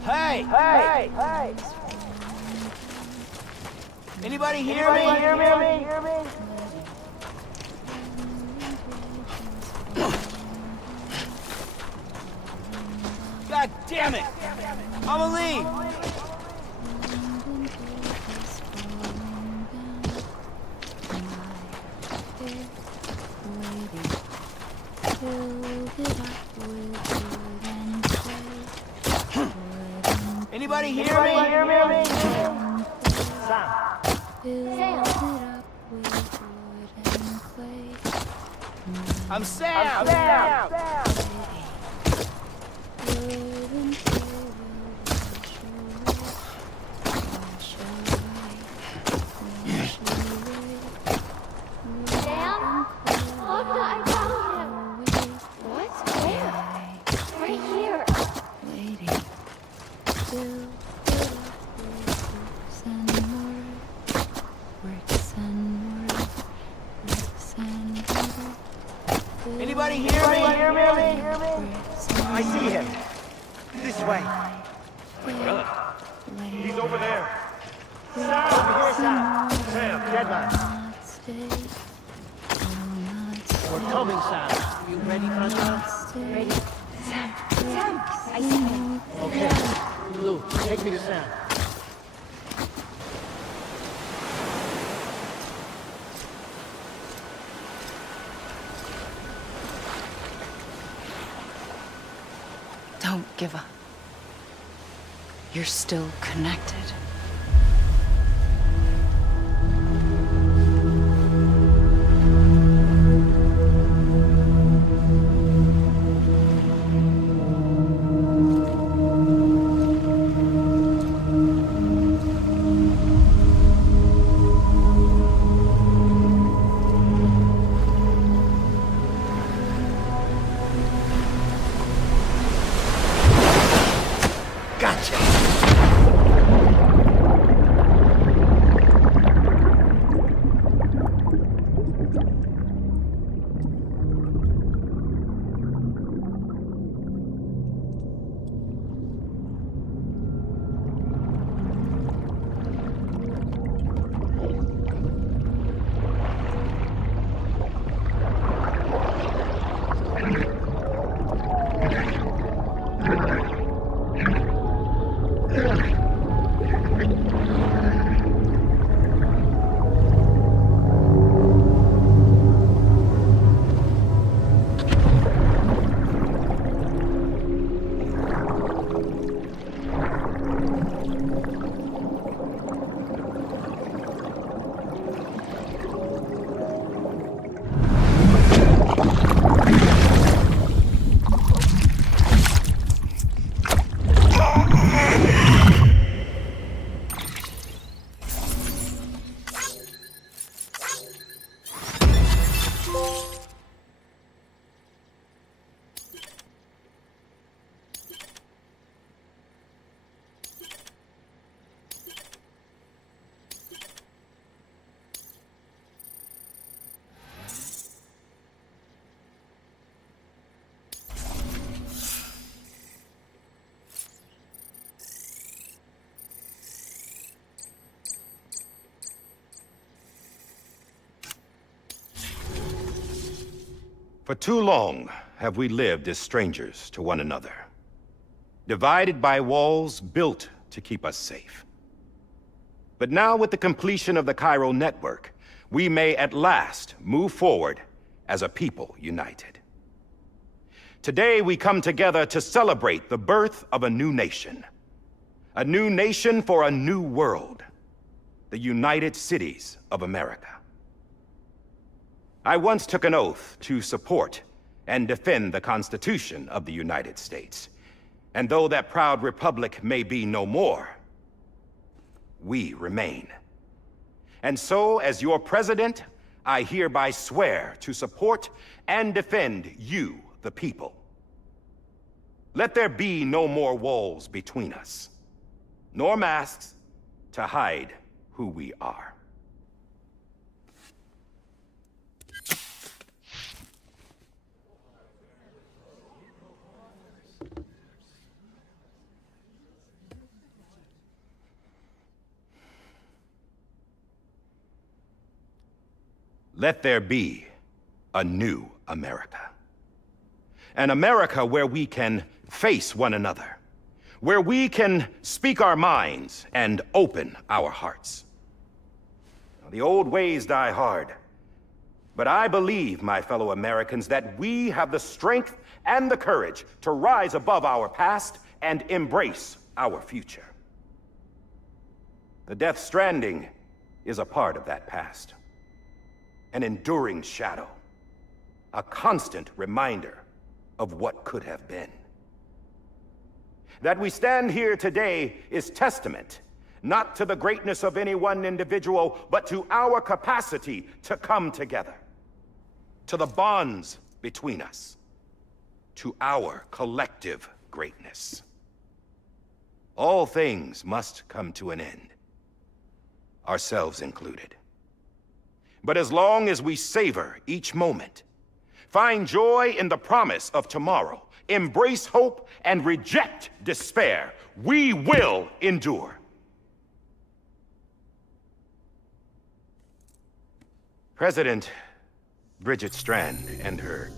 Hey. Anybody hear me? God damn it! Amelie! Anybody hear me? I'm Sam. Anybody hear me? I see him. This way. He's over there. Over here, Sam. Dead man. We're coming, Sam. You ready, Fragile? Ready. Sam, I see him. Okay. Lou, take me to Sam. Don't give up. You're still connected. Gotcha! For too long have we lived as strangers to one another, divided by walls built to keep us safe. But now, with the completion of the Chiral network, we may at last move forward as a people united. Today, we come together to celebrate the birth of a new nation. A new nation for a new world. The United Cities of America. I once took an oath to support and defend the Constitution of the United States. And though that proud republic may be no more, we remain. And so, as your president, I hereby swear to support and defend you, the people. Let there be no more walls between us, nor masks to hide who we are. Let there be a new America. An America where we can face one another, where we can speak our minds and open our hearts. The old ways die hard, but I believe, my fellow Americans, that we have the strength and the courage to rise above our past and embrace our future. The Death Stranding is a part of that past. An enduring shadow, a constant reminder of what could have been. That we stand here today is testament, not to the greatness of any one individual, but to our capacity to come together, to the bonds between us, to our collective greatness. All things must come to an end, ourselves included. But as long as we savor each moment, find joy in the promise of tomorrow, embrace hope, and reject despair, we will endure. President Bridget Strand and her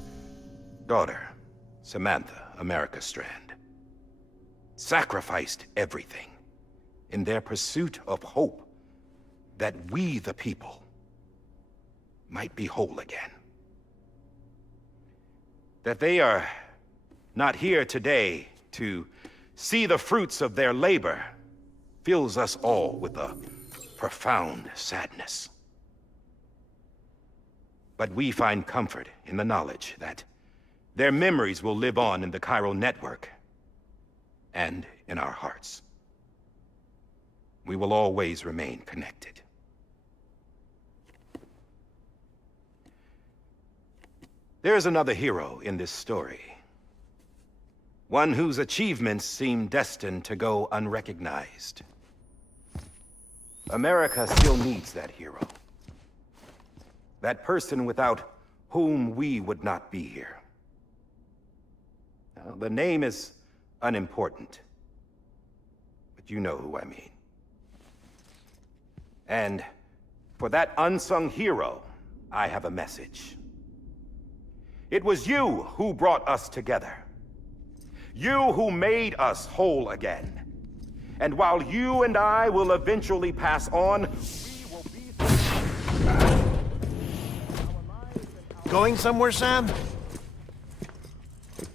daughter, Samantha America Strand, sacrificed everything in their pursuit of hope that we, the people, might be whole again. That they are not here today to see the fruits of their labor fills us all with a profound sadness. But we find comfort in the knowledge that their memories will live on in the Chiral network and in our hearts. We will always remain connected. There's another hero in this story. One whose achievements seem destined to go unrecognized. America still needs that hero. That person without whom we would not be here. Now, the name is unimportant, but you know who I mean. And for that unsung hero, I have a message. It was you who brought us together. You who made us whole again. And while you and I will eventually pass on, we will be... Going somewhere, Sam?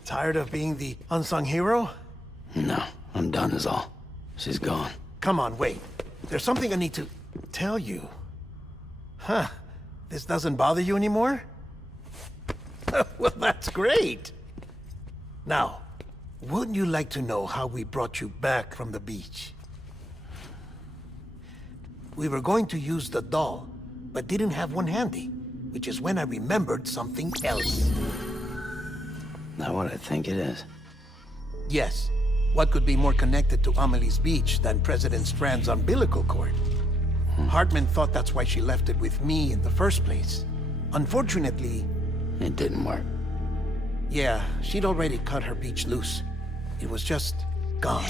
Tired of being the unsung hero? No, I'm done is all. She's gone. Come on, wait. There's something I need to tell you. Huh. This doesn't bother you anymore? Well, that's great. Now, wouldn't you like to know how we brought you back from the beach? We were going to use the doll, but didn't have one handy, which is when I remembered something else. Not what I think it is. Yes. What could be more connected to Amelie's beach than President Strand's umbilical cord? Hartman thought that's why she left it with me in the first place. Unfortunately... It didn't work. Yeah, she'd already cut her beach loose. It was just gone.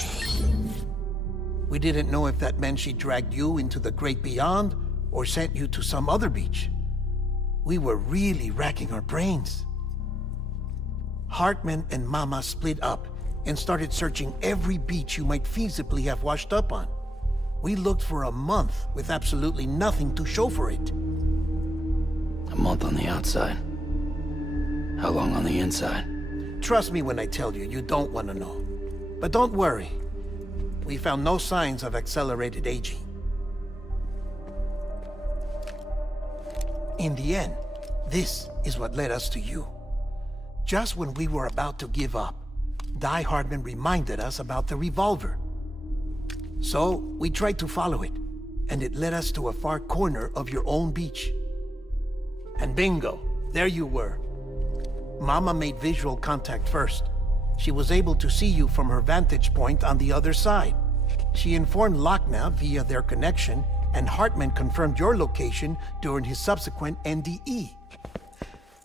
We didn't know if that meant she dragged you into the great beyond or sent you to some other beach. We were really racking our brains. Hartman and Mama split up and started searching every beach you might feasibly have washed up on. We looked for a month with absolutely nothing to show for it. A month on the outside. How long on the inside? Trust me when I tell you, you don't want to know. But don't worry. We found no signs of accelerated aging. In the end, this is what led us to you. Just when we were about to give up, Die Hardman reminded us about the revolver. So, we tried to follow it, and it led us to a far corner of your own beach. And bingo, there you were. Mama made visual contact first. She was able to see you from her vantage point on the other side. She informed Lochna via their connection, and Hartman confirmed your location during his subsequent NDE.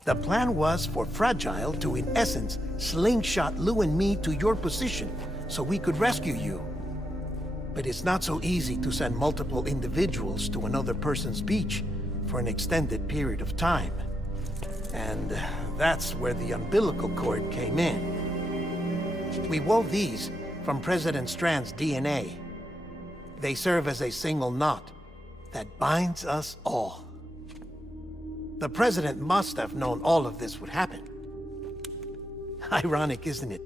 The plan was for Fragile to, in essence, slingshot Lou and me to your position so we could rescue you. But it's not so easy to send multiple individuals to another person's beach for an extended period of time. And that's where the umbilical cord came in. We wove these from President Strand's DNA. They serve as a single knot that binds us all. The President must have known all of this would happen. Ironic, isn't it?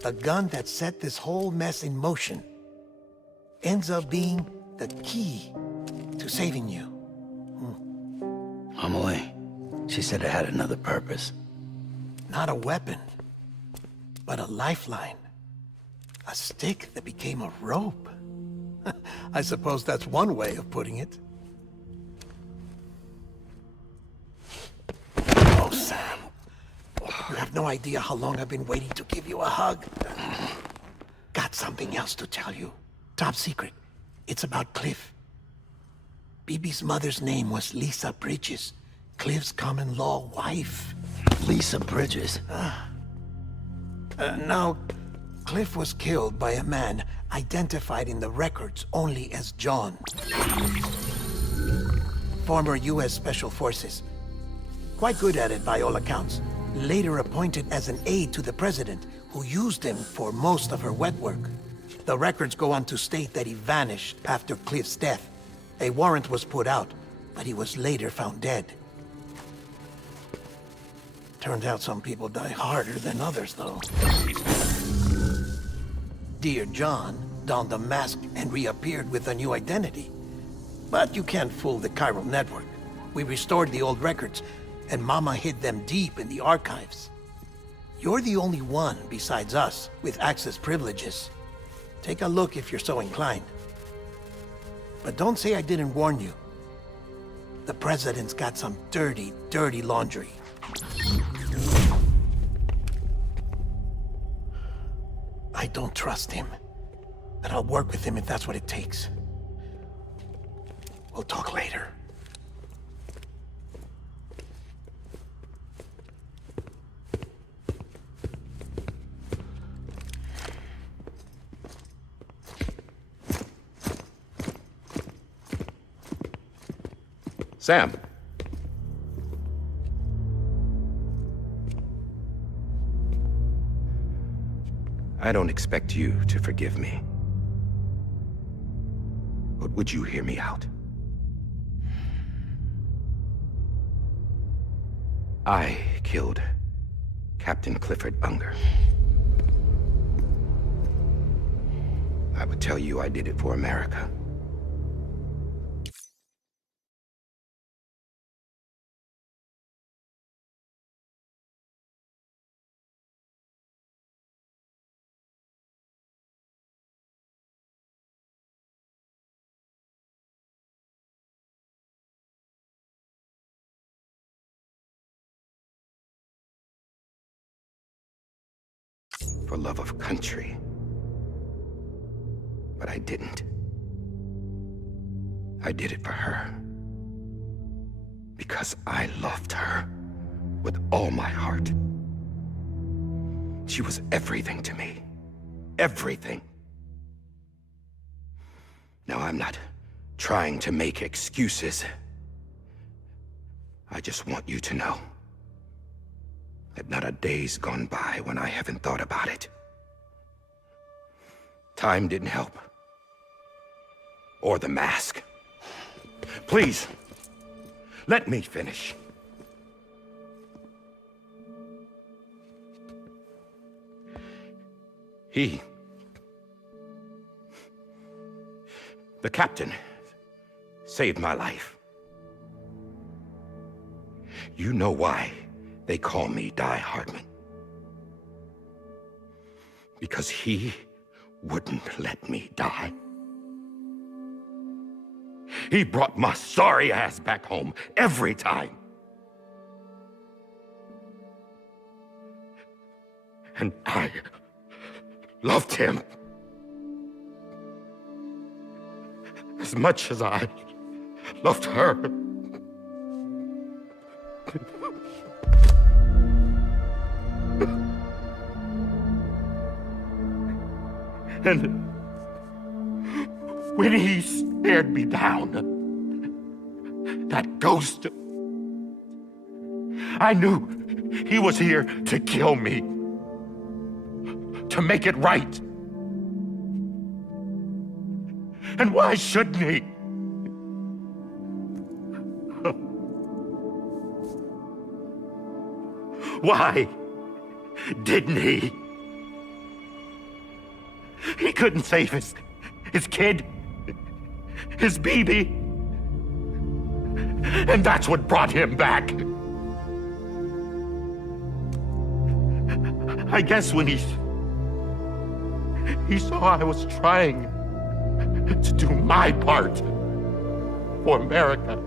The gun that set this whole mess in motion ends up being the key to saving you. Amelie, she said it had another purpose. Not a weapon, but a lifeline. A stick that became a rope. I suppose that's one way of putting it. Oh, Sam. You have no idea how long I've been waiting to give you a hug. Got something else to tell you. Top secret. It's about Cliff. BB's mother's name was Lisa Bridges, Cliff's common-law wife. Lisa Bridges? Now, Cliff was killed by a man identified in the records only as John. Former U.S. Special Forces. Quite good at it by all accounts. Later appointed as an aide to the president, who used him for most of her wet work. The records go on to state that he vanished after Cliff's death. A warrant was put out, but he was later found dead. Turns out some people die harder than others, though. Dear John donned a mask and reappeared with a new identity. But you can't fool the chiral network. We restored the old records, and Mama hid them deep in the archives. You're the only one, besides us, with access privileges. Take a look if you're so inclined. But don't say I didn't warn you. The President's got some dirty, dirty laundry. I don't trust him, but I'll work with him if that's what it takes. We'll talk later. Sam. I don't expect you to forgive me. But would you hear me out? I killed Captain Clifford Unger. I would tell you I did it for America. For love of country. But I didn't. I did it for her. Because I loved her with all my heart. She was everything to me. Everything. Now, I'm not trying to make excuses. I just want you to know that not a day's gone by when I haven't thought about it. Time didn't help. Or the mask. Please, let me finish. The captain, saved my life. You know why they call me Die Hardman. Because he wouldn't let me die. He brought my sorry ass back home every time. And I loved him as much as I loved her. And when he stared me down, that ghost, I knew he was here to kill me, to make it right. And why shouldn't he? Why didn't he? He couldn't save his kid, his baby. And that's what brought him back. I guess when he saw I was trying to do my part for America,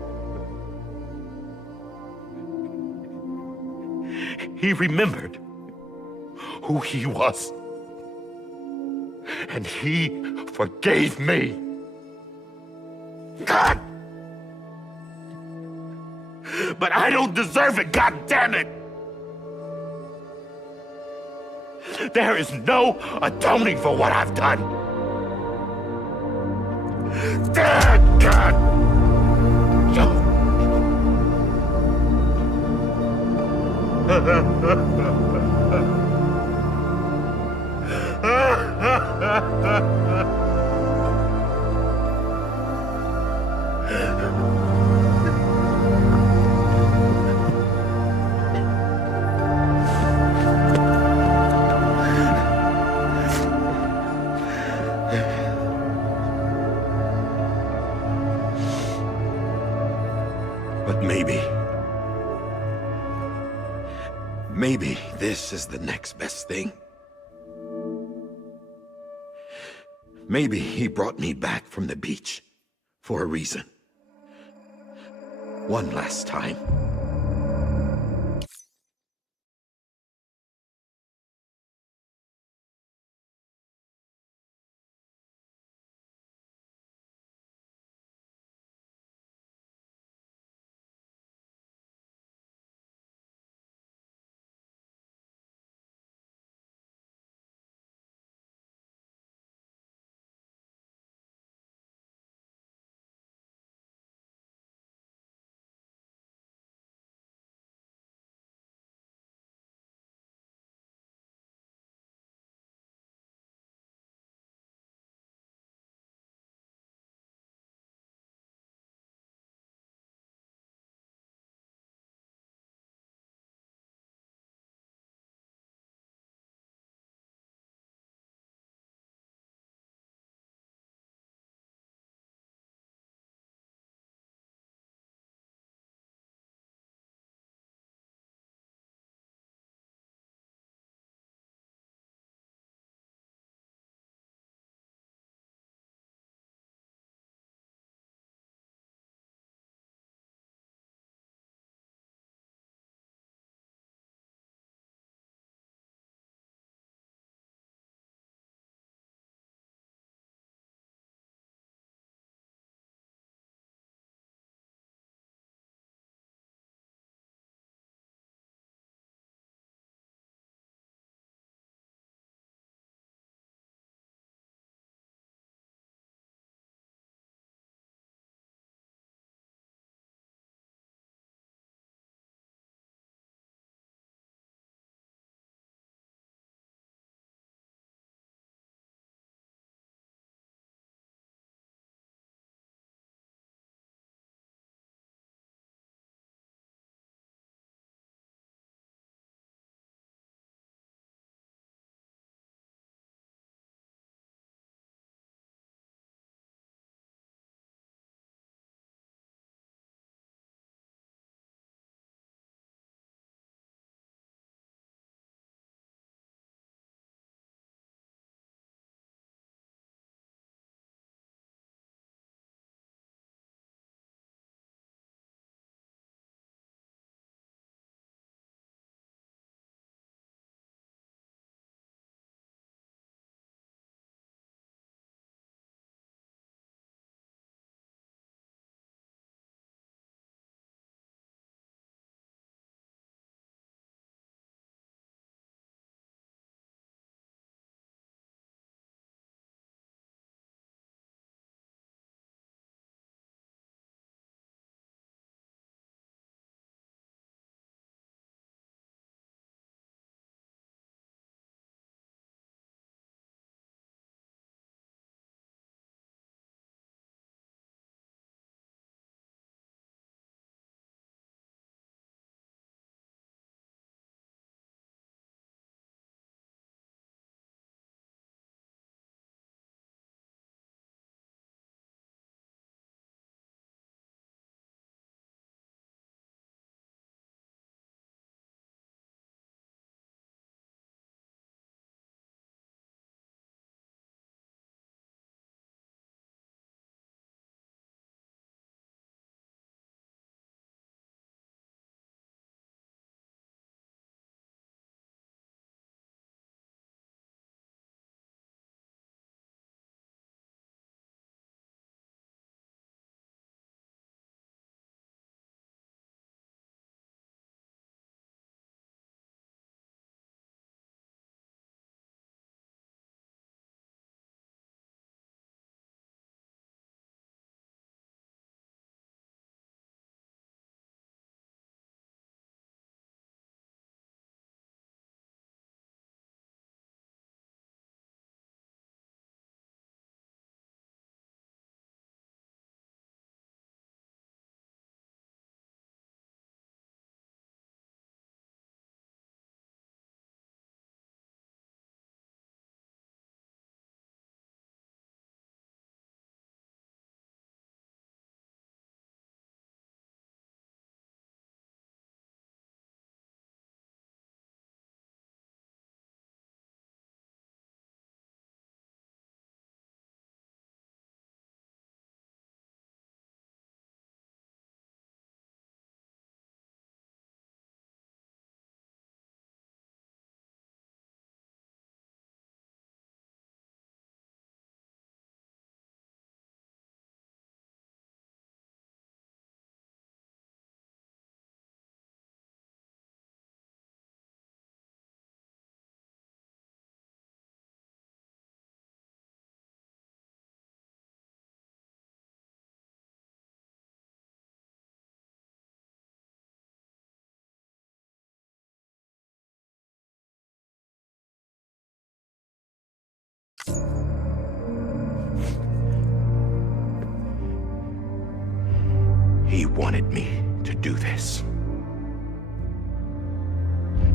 he remembered who he was. And he forgave me. God! But I don't deserve it, God damn it! There is no atoning for what I've done. Dad, God! But maybe this is the next best thing. Maybe he brought me back from the beach for a reason. One last time. He wanted me to do this.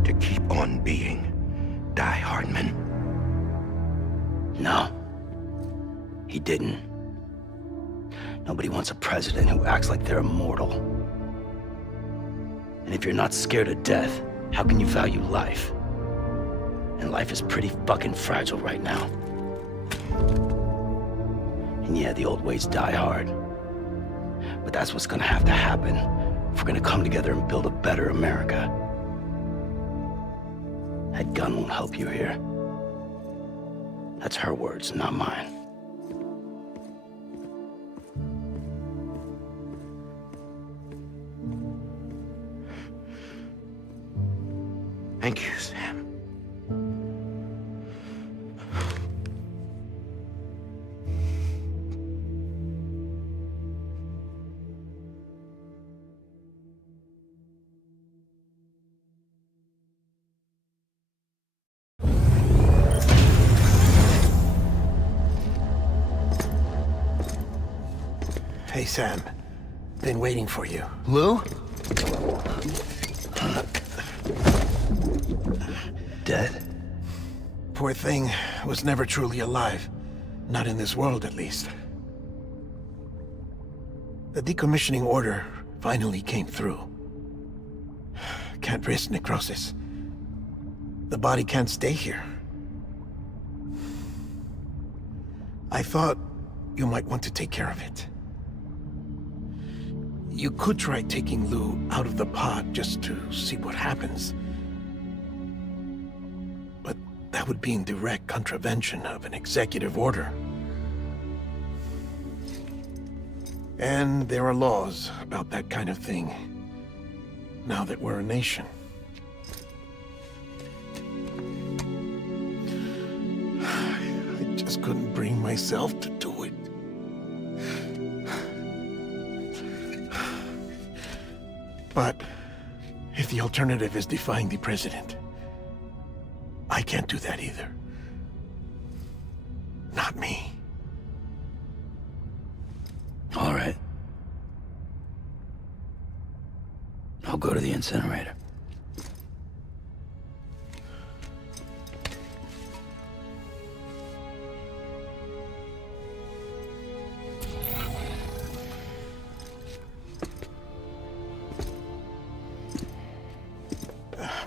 To keep on being Die Hardman. No. He didn't. Nobody wants a president who acts like they're immortal. And if you're not scared of death, how can you value life? And life is pretty fucking fragile right now. And yeah, the old ways die hard. But that's what's gonna have to happen if we're gonna come together and build a better America. That gun won't help you here. That's her words, not mine. Thank you, Sam. Hey, Sam. Been waiting for you. Lou? Dead? Poor thing was never truly alive. Not in this world, at least. The decommissioning order finally came through. Can't risk necrosis. The body can't stay here. I thought you might want to take care of it. You could try taking Lou out of the pod just to see what happens. But that would be in direct contravention of an executive order. And there are laws about that kind of thing, now that we're a nation. I just couldn't bring myself to do it. But if the alternative is defying the president, I can't do that either. Not me. All right. I'll go to the incinerator.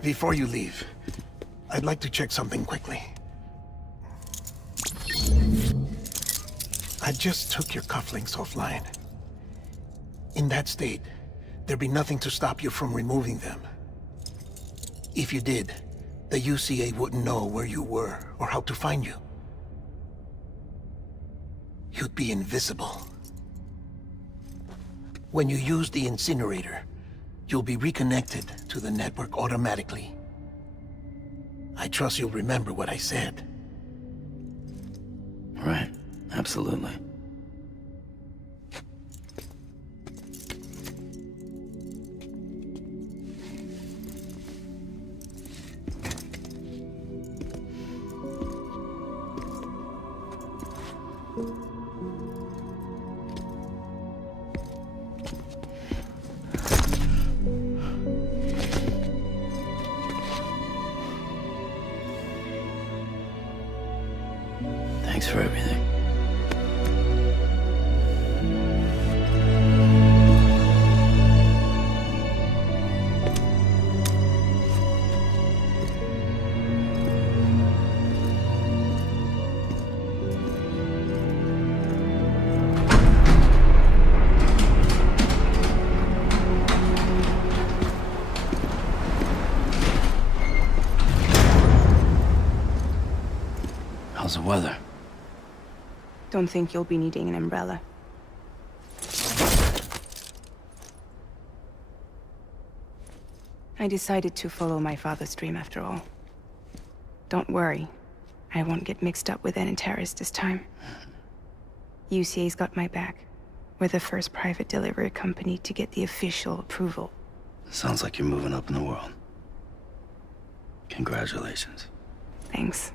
Before you leave, I'd like to check something quickly. I just took your cufflinks offline. In that state, there'd be nothing to stop you from removing them. If you did, the UCA wouldn't know where you were or how to find you. You'd be invisible. When you use the incinerator, you'll be reconnected to the network automatically. I trust you'll remember what I said. Right, absolutely. Thanks for everything. How's the weather? Don't think you'll be needing an umbrella. I decided to follow my father's dream after all. Don't worry. I won't get mixed up with any terrorists this time. UCA's got my back. We're the first private delivery company to get the official approval. Sounds like you're moving up in the world. Congratulations. Thanks.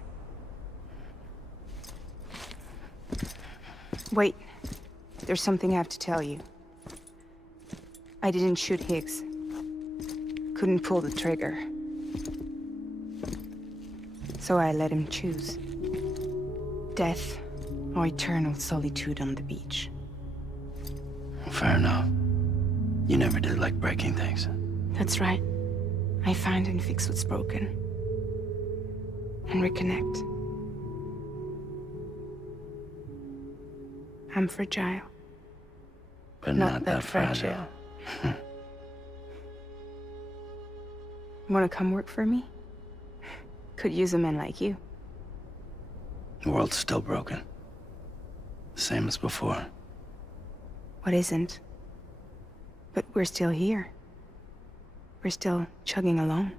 Wait. There's something I have to tell you. I didn't shoot Higgs. Couldn't pull the trigger. So I let him choose. Death or eternal solitude on the beach. Fair enough. You never did like breaking things. That's right. I find and fix what's broken. And reconnect. I'm fragile. But not that fragile. Wanna come work for me? Could use a man like you. The world's still broken. Same as before. What isn't? But we're still here. We're still chugging along.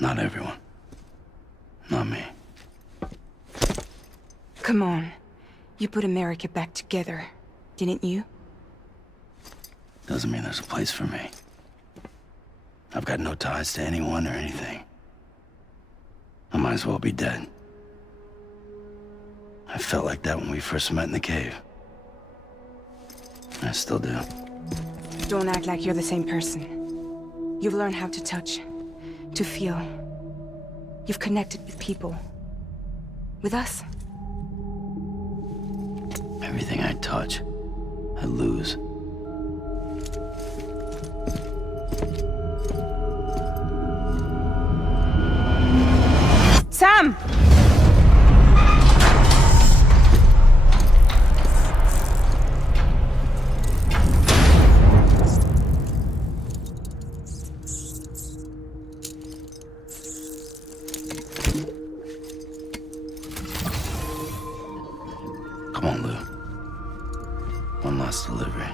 Not everyone. Not me. Come on. You put America back together, didn't you? Doesn't mean there's a place for me. I've got no ties to anyone or anything. I might as well be dead. I felt like that when we first met in the cave. I still do. Don't act like you're the same person. You've learned how to touch, to feel. You've connected with people. With us. Everything I touch, I lose. Sam! Come on, Lou. One last delivery.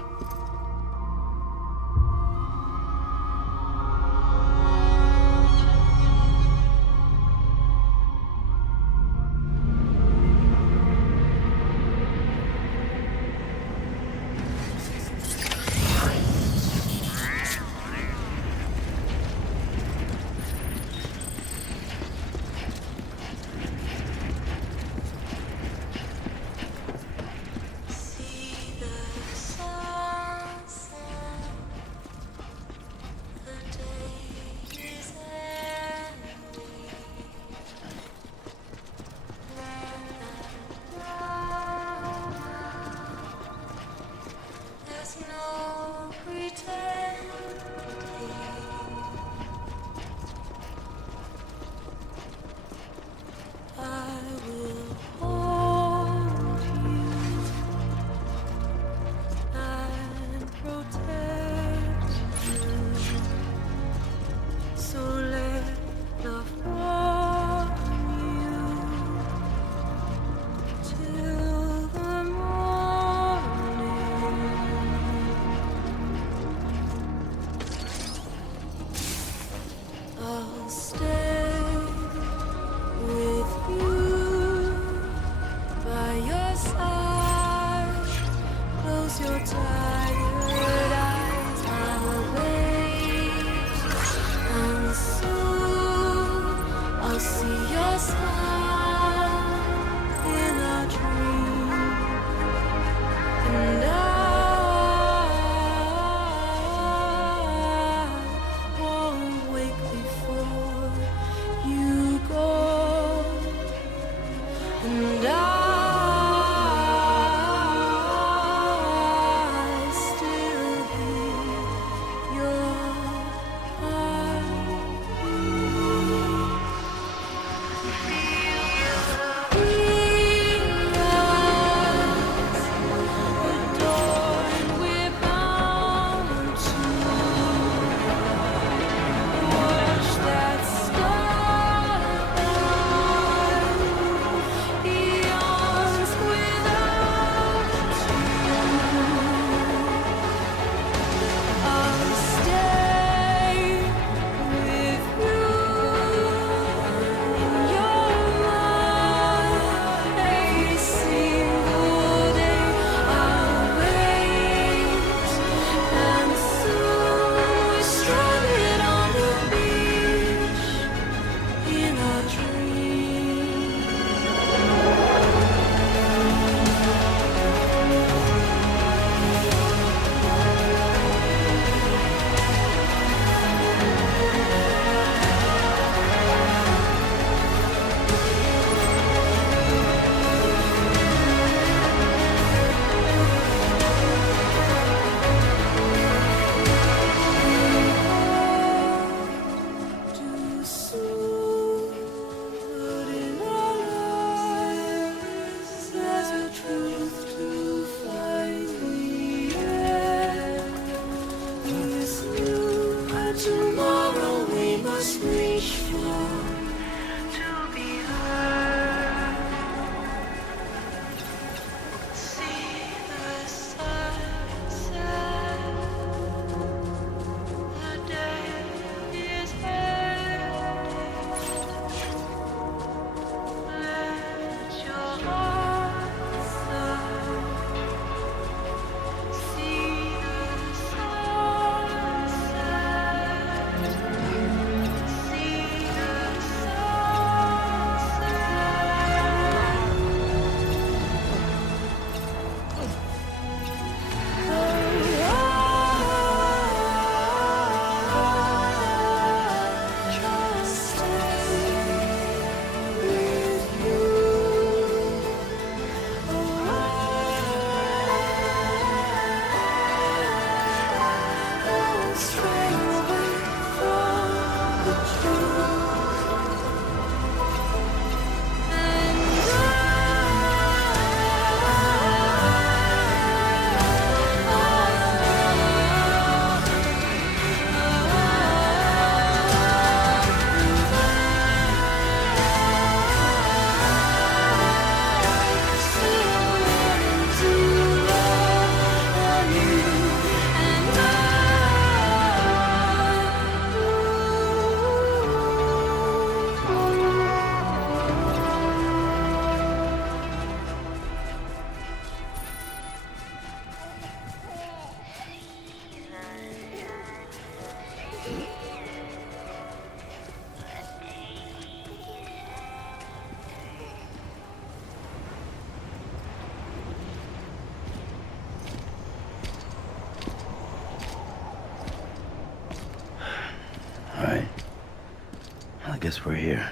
guess we're here.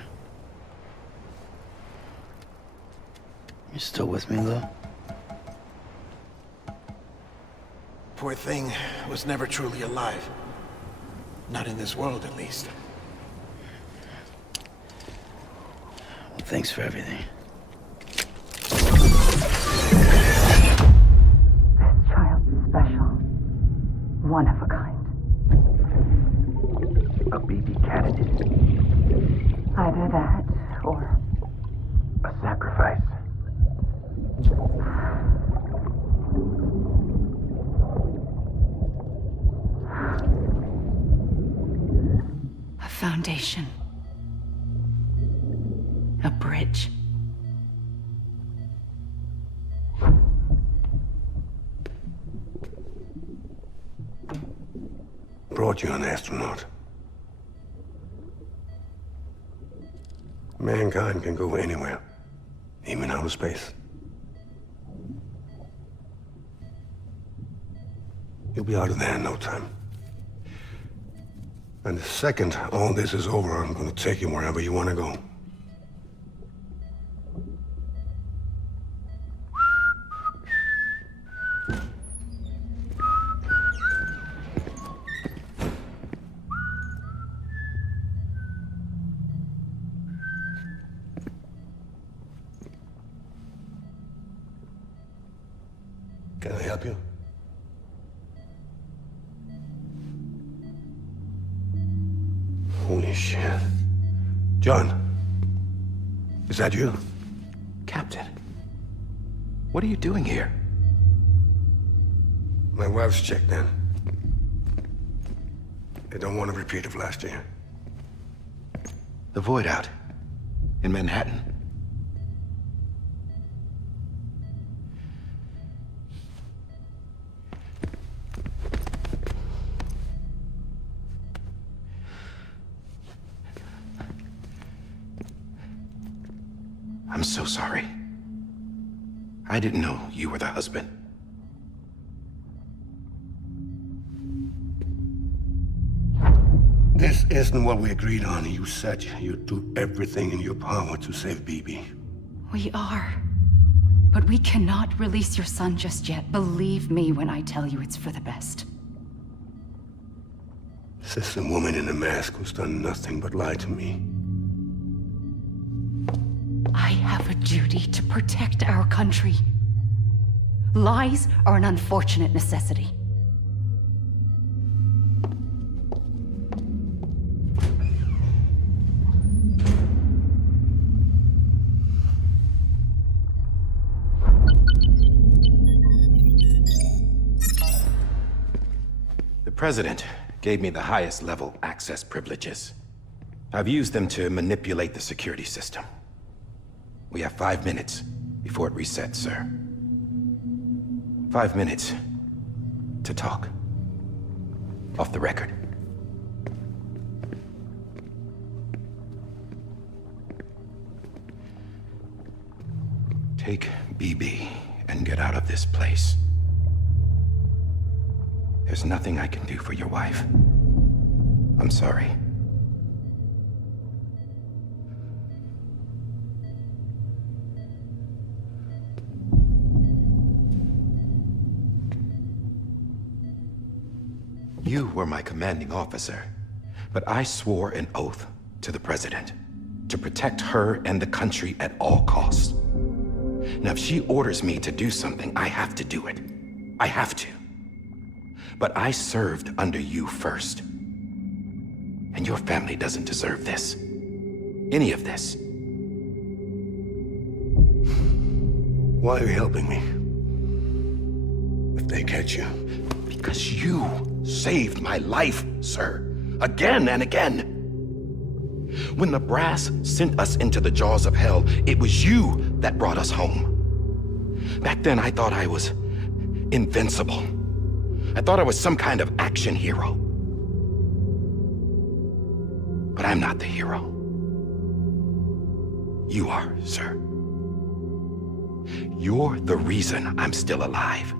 You still with me, though? Poor thing was never truly alive. Not in this world, at least. Well, thanks for everything. This child's special. One of a kind. A baby candidate. Either that, or... A sacrifice. A foundation. A bridge. Brought you an astronaut. Mankind can go anywhere, even outer space. You'll be out of there in no time. And the second all this is over, I'm gonna take you wherever you wanna go. Can I help you? Holy shit. John, is that you? Captain, what are you doing here? My wife's checked in. They don't want a repeat of last year. The Void Out. In Manhattan. I'm so sorry. I didn't know you were the husband. This isn't what we agreed on. You said you'd do everything in your power to save BB. We are. But we cannot release your son just yet. Believe me when I tell you it's for the best. This is a woman in a mask who's done nothing but lie to me. I have a duty to protect our country. Lies are an unfortunate necessity. The President gave me the highest level access privileges. I've used them to manipulate the security system. We have 5 minutes before it resets, sir. 5 minutes to talk. Off the record. Take BB and get out of this place. There's nothing I can do for your wife. I'm sorry. You were my commanding officer, but I swore an oath to the President to protect her and the country at all costs. Now, if she orders me to do something, I have to do it. I have to. But I served under you first. And your family doesn't deserve this. Any of this. Why are you helping me? If they catch you. Because you saved my life, sir. Again and again. When the brass sent us into the jaws of hell, it was you that brought us home. Back then, I thought I was invincible. I thought I was some kind of action hero. But I'm not the hero. You are, sir. You're the reason I'm still alive.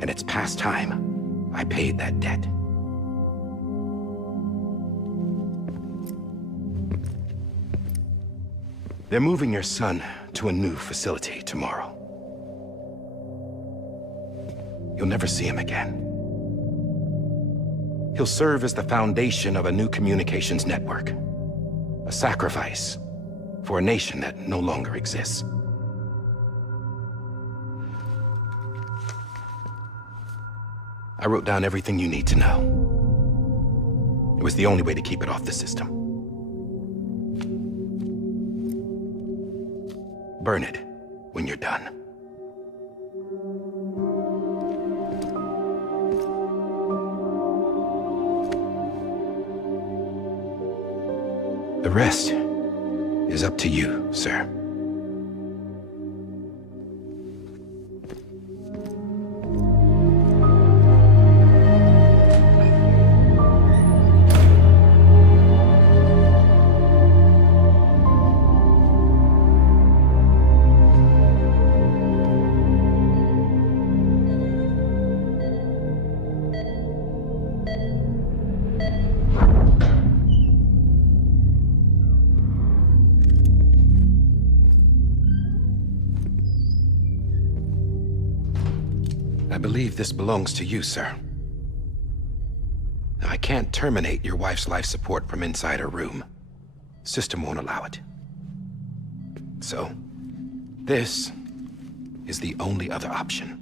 And it's past time I paid that debt. They're moving your son to a new facility tomorrow. You'll never see him again. He'll serve as the foundation of a new communications network. A sacrifice for a nation that no longer exists. I wrote down everything you need to know. It was the only way to keep it off the system. Burn it when you're done. The rest is up to you, sir. I believe this belongs to you, sir. I can't terminate your wife's life support from inside her room. System won't allow it. So, this is the only other option.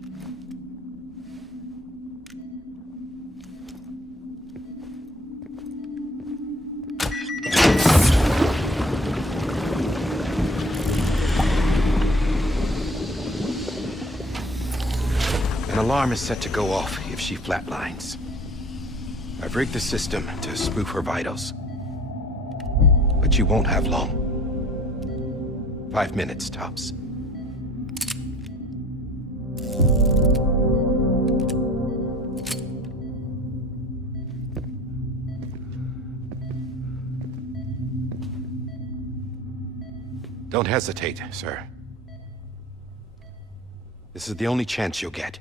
An alarm is set to go off if she flatlines. I've rigged the system to spoof her vitals. But you won't have long. 5 minutes, tops. Don't hesitate, sir. This is the only chance you'll get.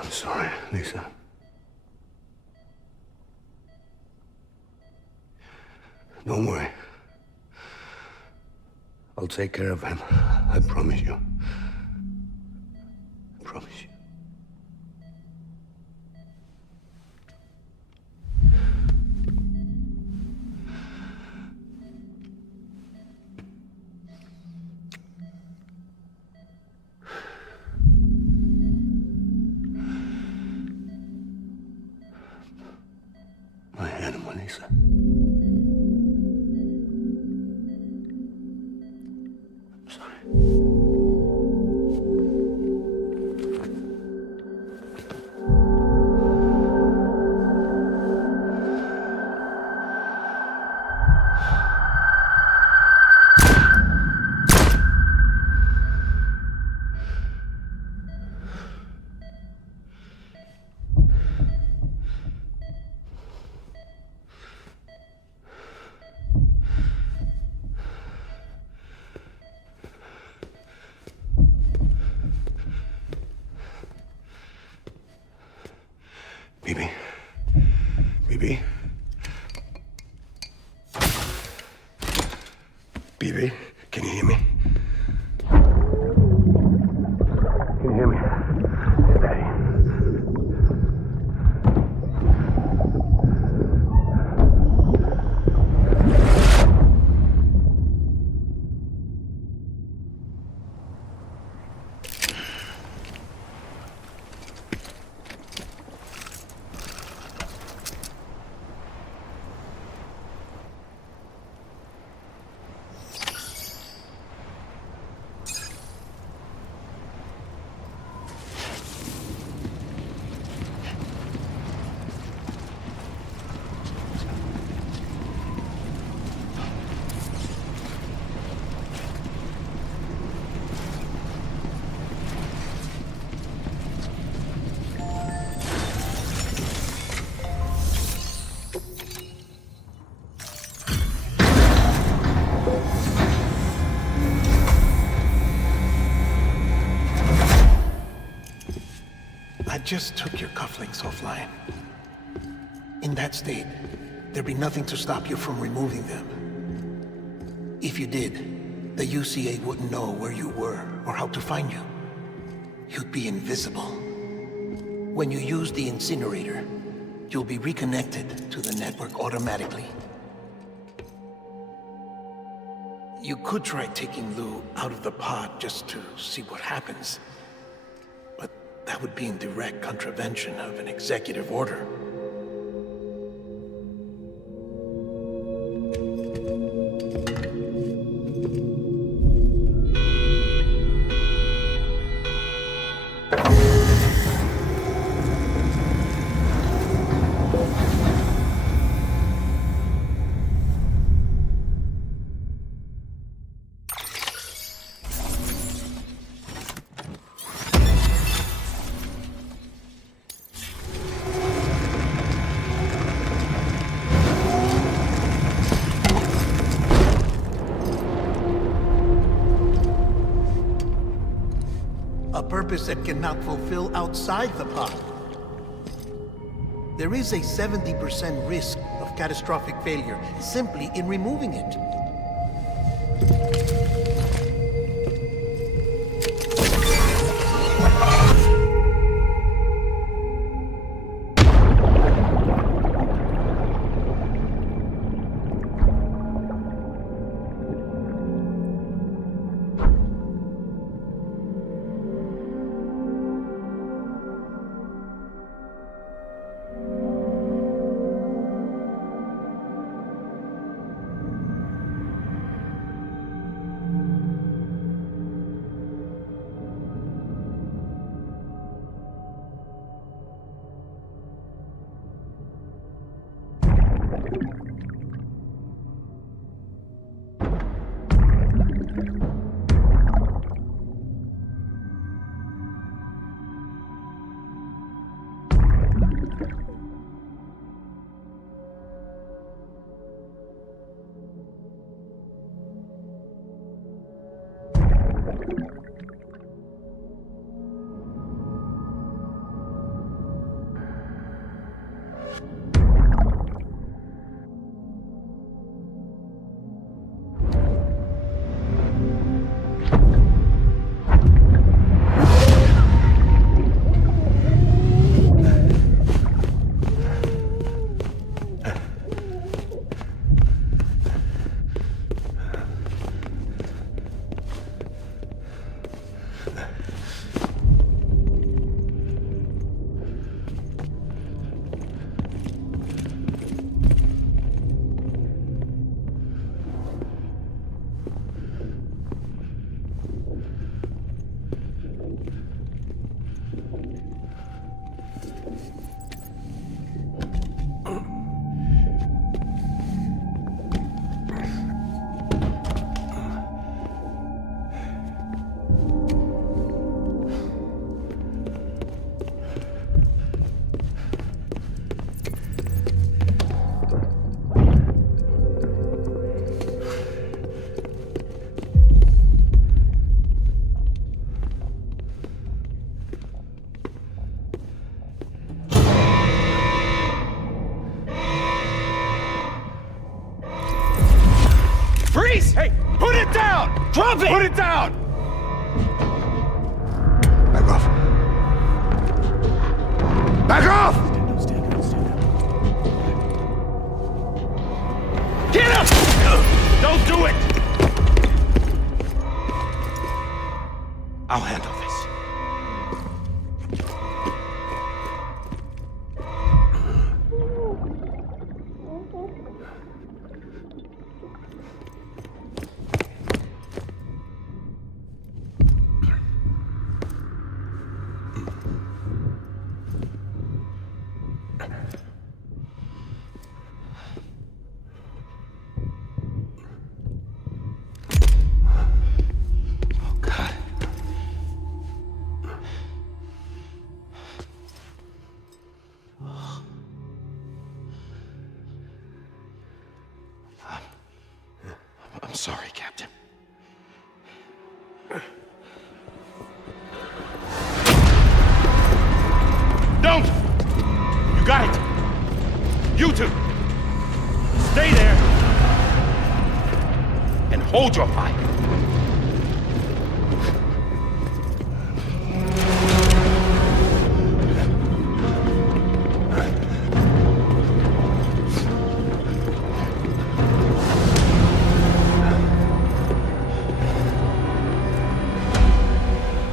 I'm sorry, Lisa. Don't worry. I'll take care of him. I promise you. I promise you. My animal, Lisa. I'm sorry. Bibi. Bibi. Bibi, can you hear me? Can you hear me? It's Daddy. just took your cufflinks offline. In that state, there'd be nothing to stop you from removing them. If you did, the UCA wouldn't know where you were or how to find you. You'd be invisible. When you use the incinerator, you'll be reconnected to the network automatically. You could try taking Lou out of the pod just to see what happens. But that would be in direct contravention of an executive order. A purpose that cannot fulfill outside the pod. There is a 70% risk of catastrophic failure simply in removing it. Freeze! Hey, put it down! Drop it! Put it down! Back off. Back off! Get up! Don't do it! I'll handle this. I'm sorry, Captain. hold your fire.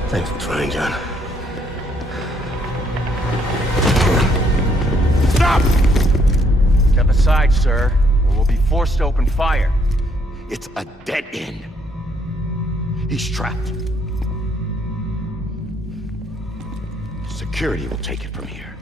Thanks for trying, John. Stop! Step aside, sir, or we'll be forced to open fire. It's a dead end. He's trapped. Security will take it from here.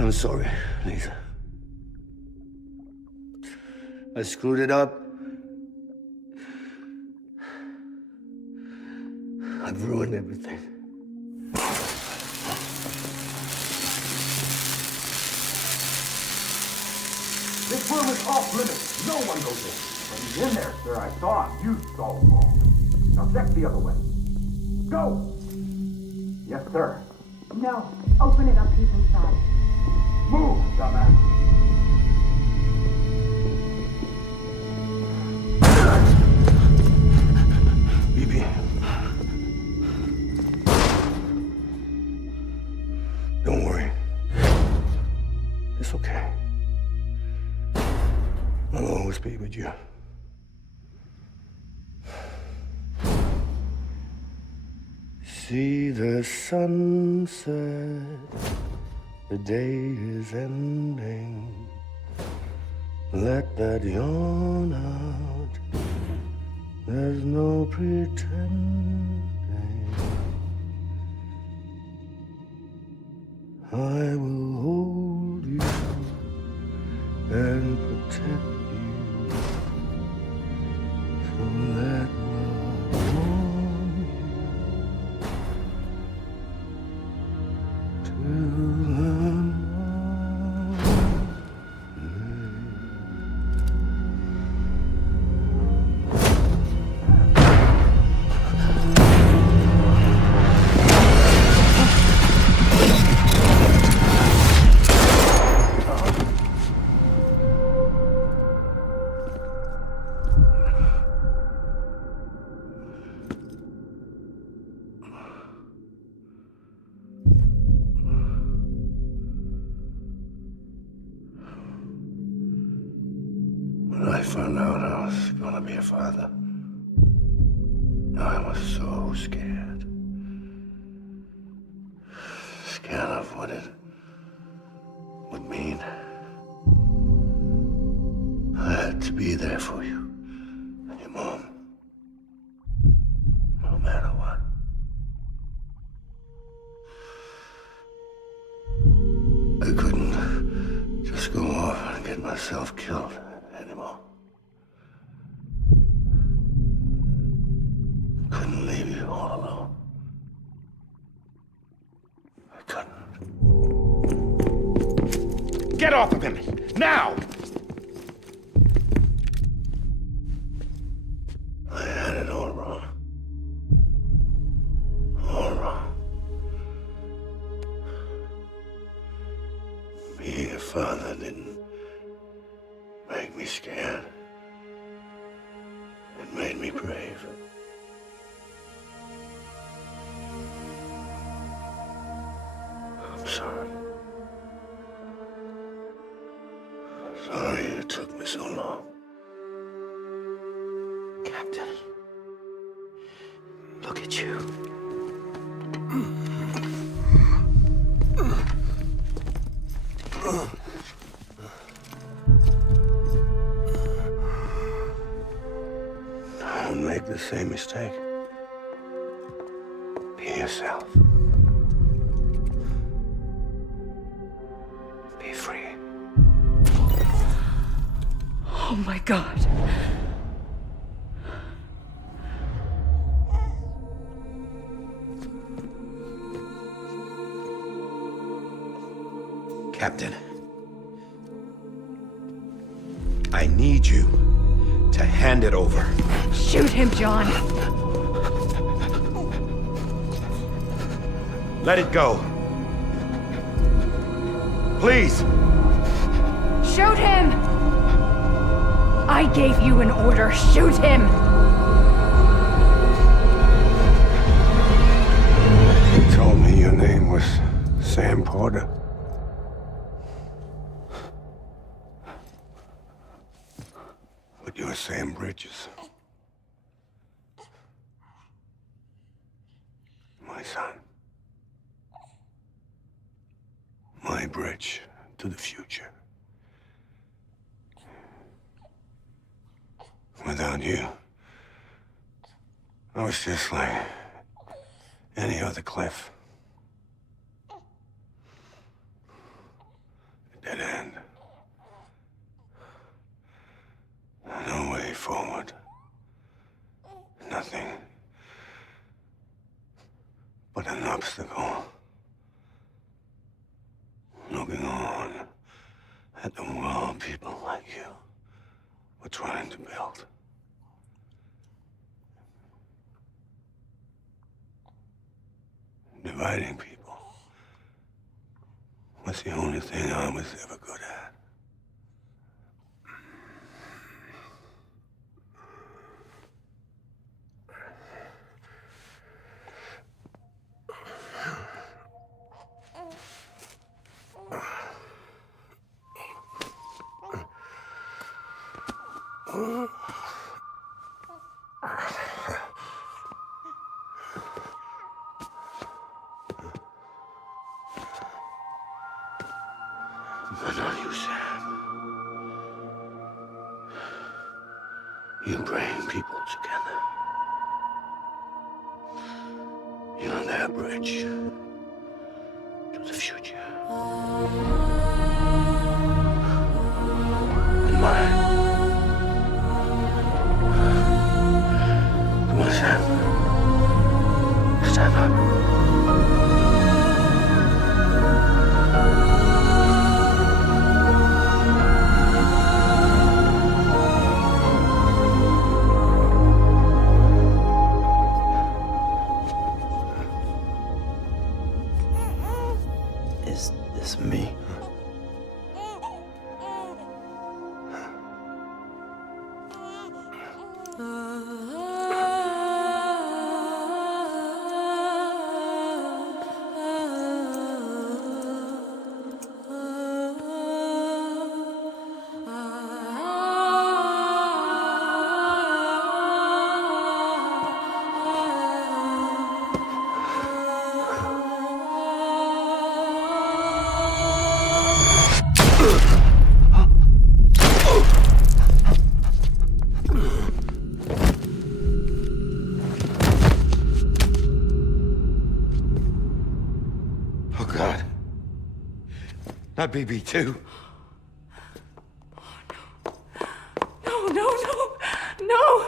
I'm sorry, Lisa. I screwed it up. I've ruined everything. This room is off limits. No one goes in. When he's in there, sir, I saw him. You saw him all. Now check the other way. Go! Yes, sir. No. Open it up. He's inside. Move, dumbass. BB. Don't worry. It's okay. I'll always be with you. See the sunset. The day is ending. Let that yawn out. There's no pretending. I will hold you and protect you. So let love warm you till the When I found out I was gonna be a father, I was so scared. Scared of what it would mean. I had to be there for you and your mom, no matter what. I couldn't just go off and get myself killed anymore. Couldn't leave you all alone. I couldn't. Get off of him! Now! I had it all wrong. All wrong. Being a father didn't make me scared. It made me brave. I'm sorry. Sorry it took me so long. Captain, look at you. Don't make the same mistake. Be yourself. Be free. Oh my God. Captain, I need you to hand it over. Shoot him, John. Let it go. Please. Shoot him! I gave you an order. Shoot him! You told me your name was Sam Porter. But you're Sam Bridges. My son. My bridge to the future. Without you, I was just like any other Cliff. A dead end. No way forward. Nothing but an obstacle. Looking on at the world people like you were trying to build. Dividing people was the only thing I was ever good at. But not you, Sam. You bring people together. You're their bridge to the future. And mine. Come on, Sam. Stand up. Is this me? Oh, God. Not BB2. No, no, no, no!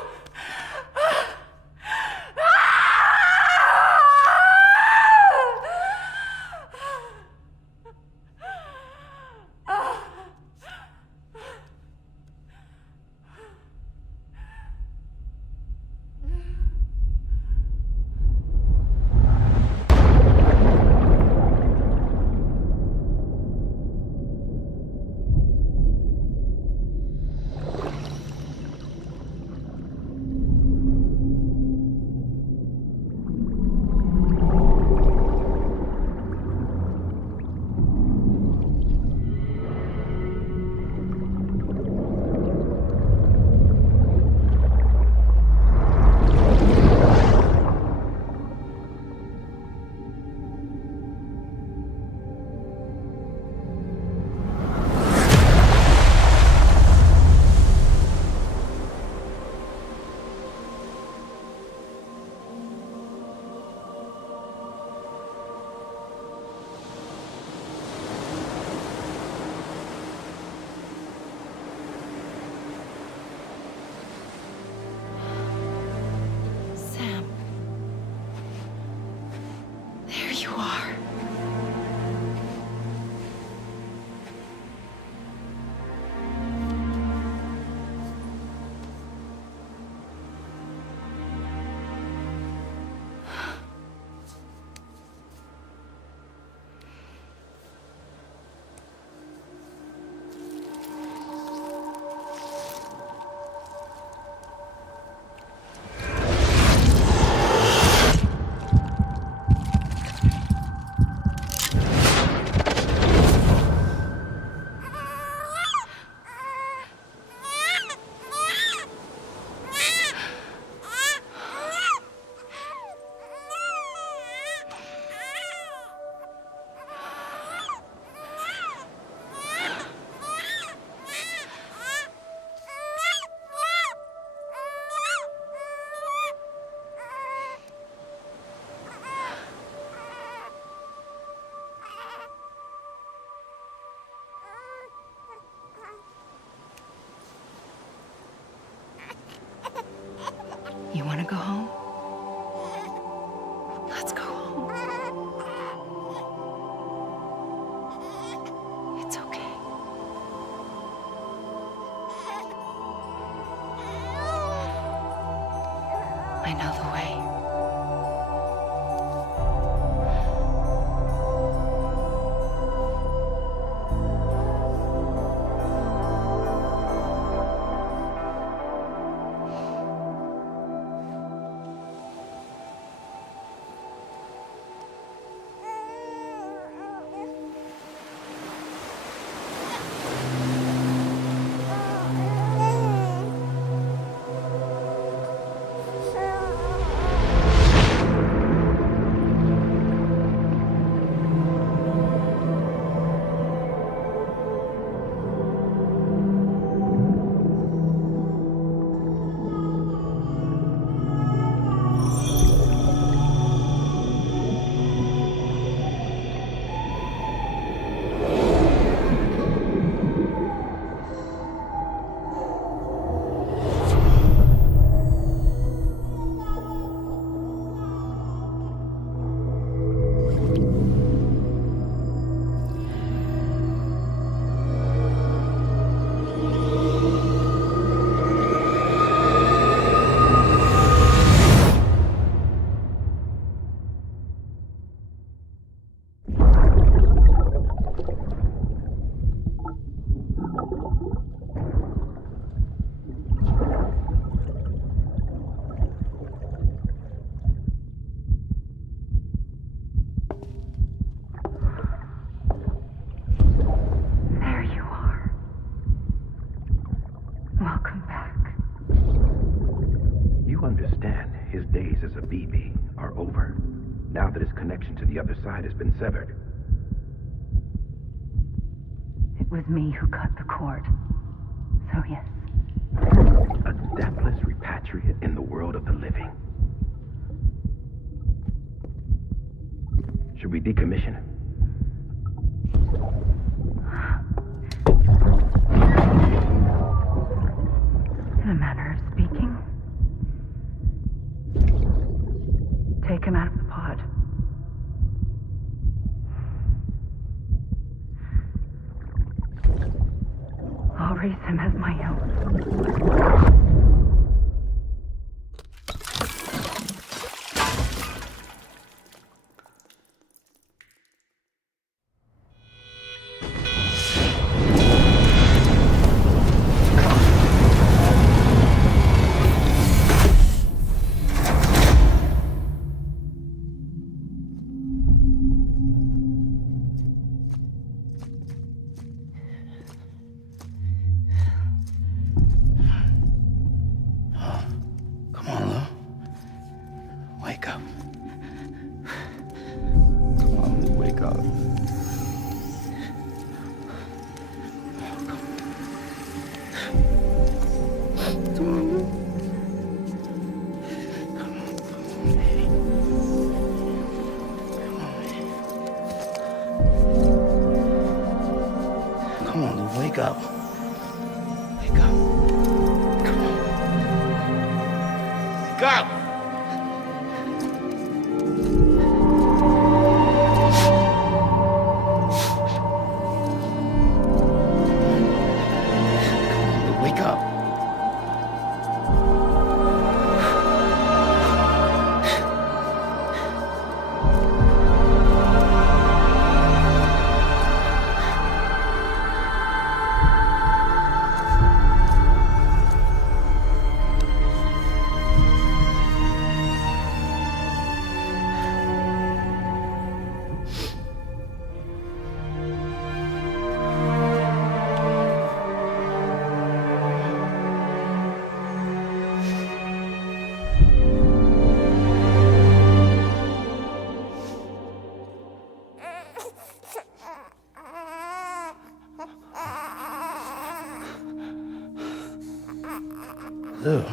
home? Let's go home. It's okay. I know the way. There you are. Welcome back. You understand his days as a BB are over, now that his connection to the other side has been severed. It was me who cut the cord. So yes. A deathless repatriate in the world of the living. Should we decommission him? In a manner of speaking. Take him out of the pod. I'll raise him as my own. Come on, Lou. Wake up. Come on, Lou, wake up. Come on, Lou. Come on, Lou, wake up. Wake up. Come on. Wake up! Wake up. Lou.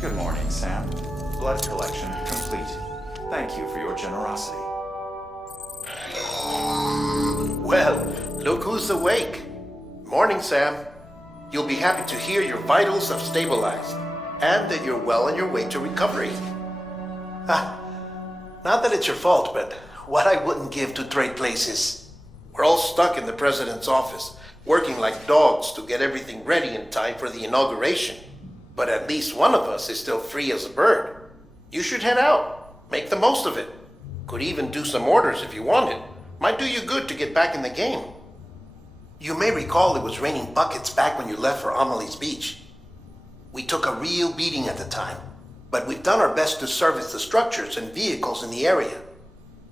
Good morning, Sam. Blood collection complete. Thank you for your generosity. Well, look who's awake. Morning, Sam. You'll be happy to hear your vitals have stabilized, and that you're well on your way to recovery. Not that it's your fault, but what I wouldn't give to trade places. We're all stuck in the president's office, working like dogs to get everything ready in time for the inauguration. But at least one of us is still free as a bird. You should head out. Make the most of it. Could even do some orders if you wanted. Might do you good to get back in the game. You may recall it was raining buckets back when you left for Amelie's Beach. We took a real beating at the time, but we've done our best to service the structures and vehicles in the area.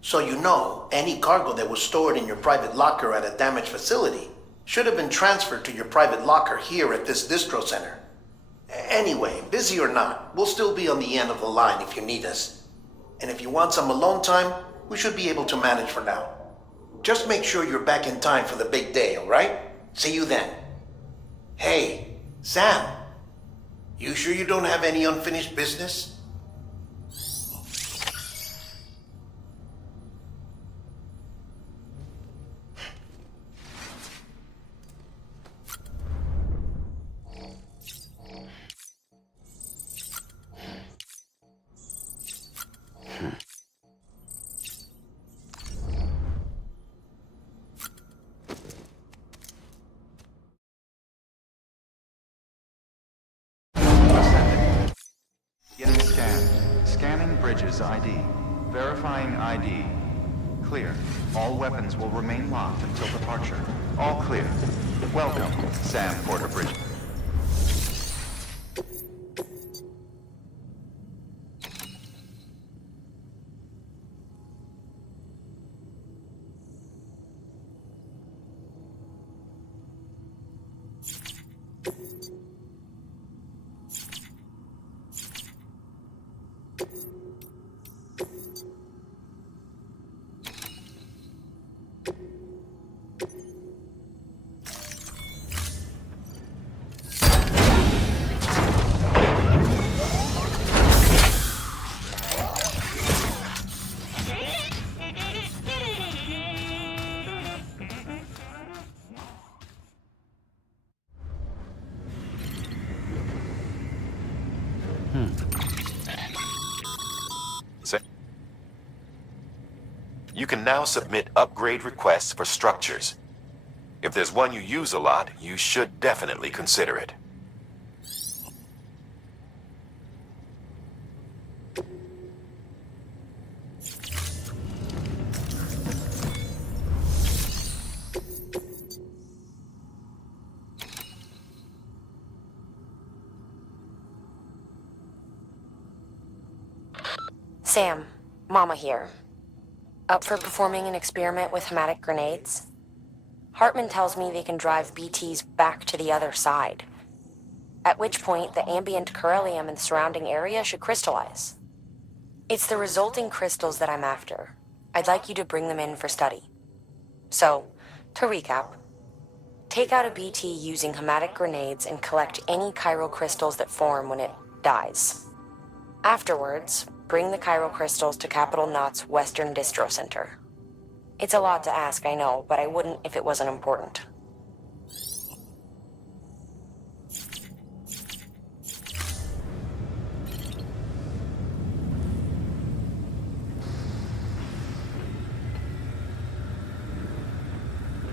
So you know, any cargo that was stored in your private locker at a damaged facility should have been transferred to your private locker here at this distro center. Anyway, busy or not, we'll still be on the end of the line if you need us. And if you want some alone time, we should be able to manage for now. Just make sure you're back in time for the big day, all right? See you then. Hey, Sam. You sure you don't have any unfinished business? Getting scanned. Scanning Bridges ID. Verifying ID. Clear. All weapons will remain locked until departure. All clear. Welcome, Sam Porter Bridges. You can now submit upgrade requests for structures. If there's one you use a lot, you should definitely consider it. Sam, Mama here. Up for performing an experiment with hematic grenades? Hartman tells me they can drive BTs back to the other side. At which point, the ambient beryllium in the surrounding area should crystallize. It's the resulting crystals that I'm after. I'd like you to bring them in for study. So, to recap, take out a BT using hematic grenades and collect any chiral crystals that form when it dies. Afterwards, bring the chiral crystals to Capital Knot's Western Distro Center. It's a lot to ask, I know, but I wouldn't if it wasn't important.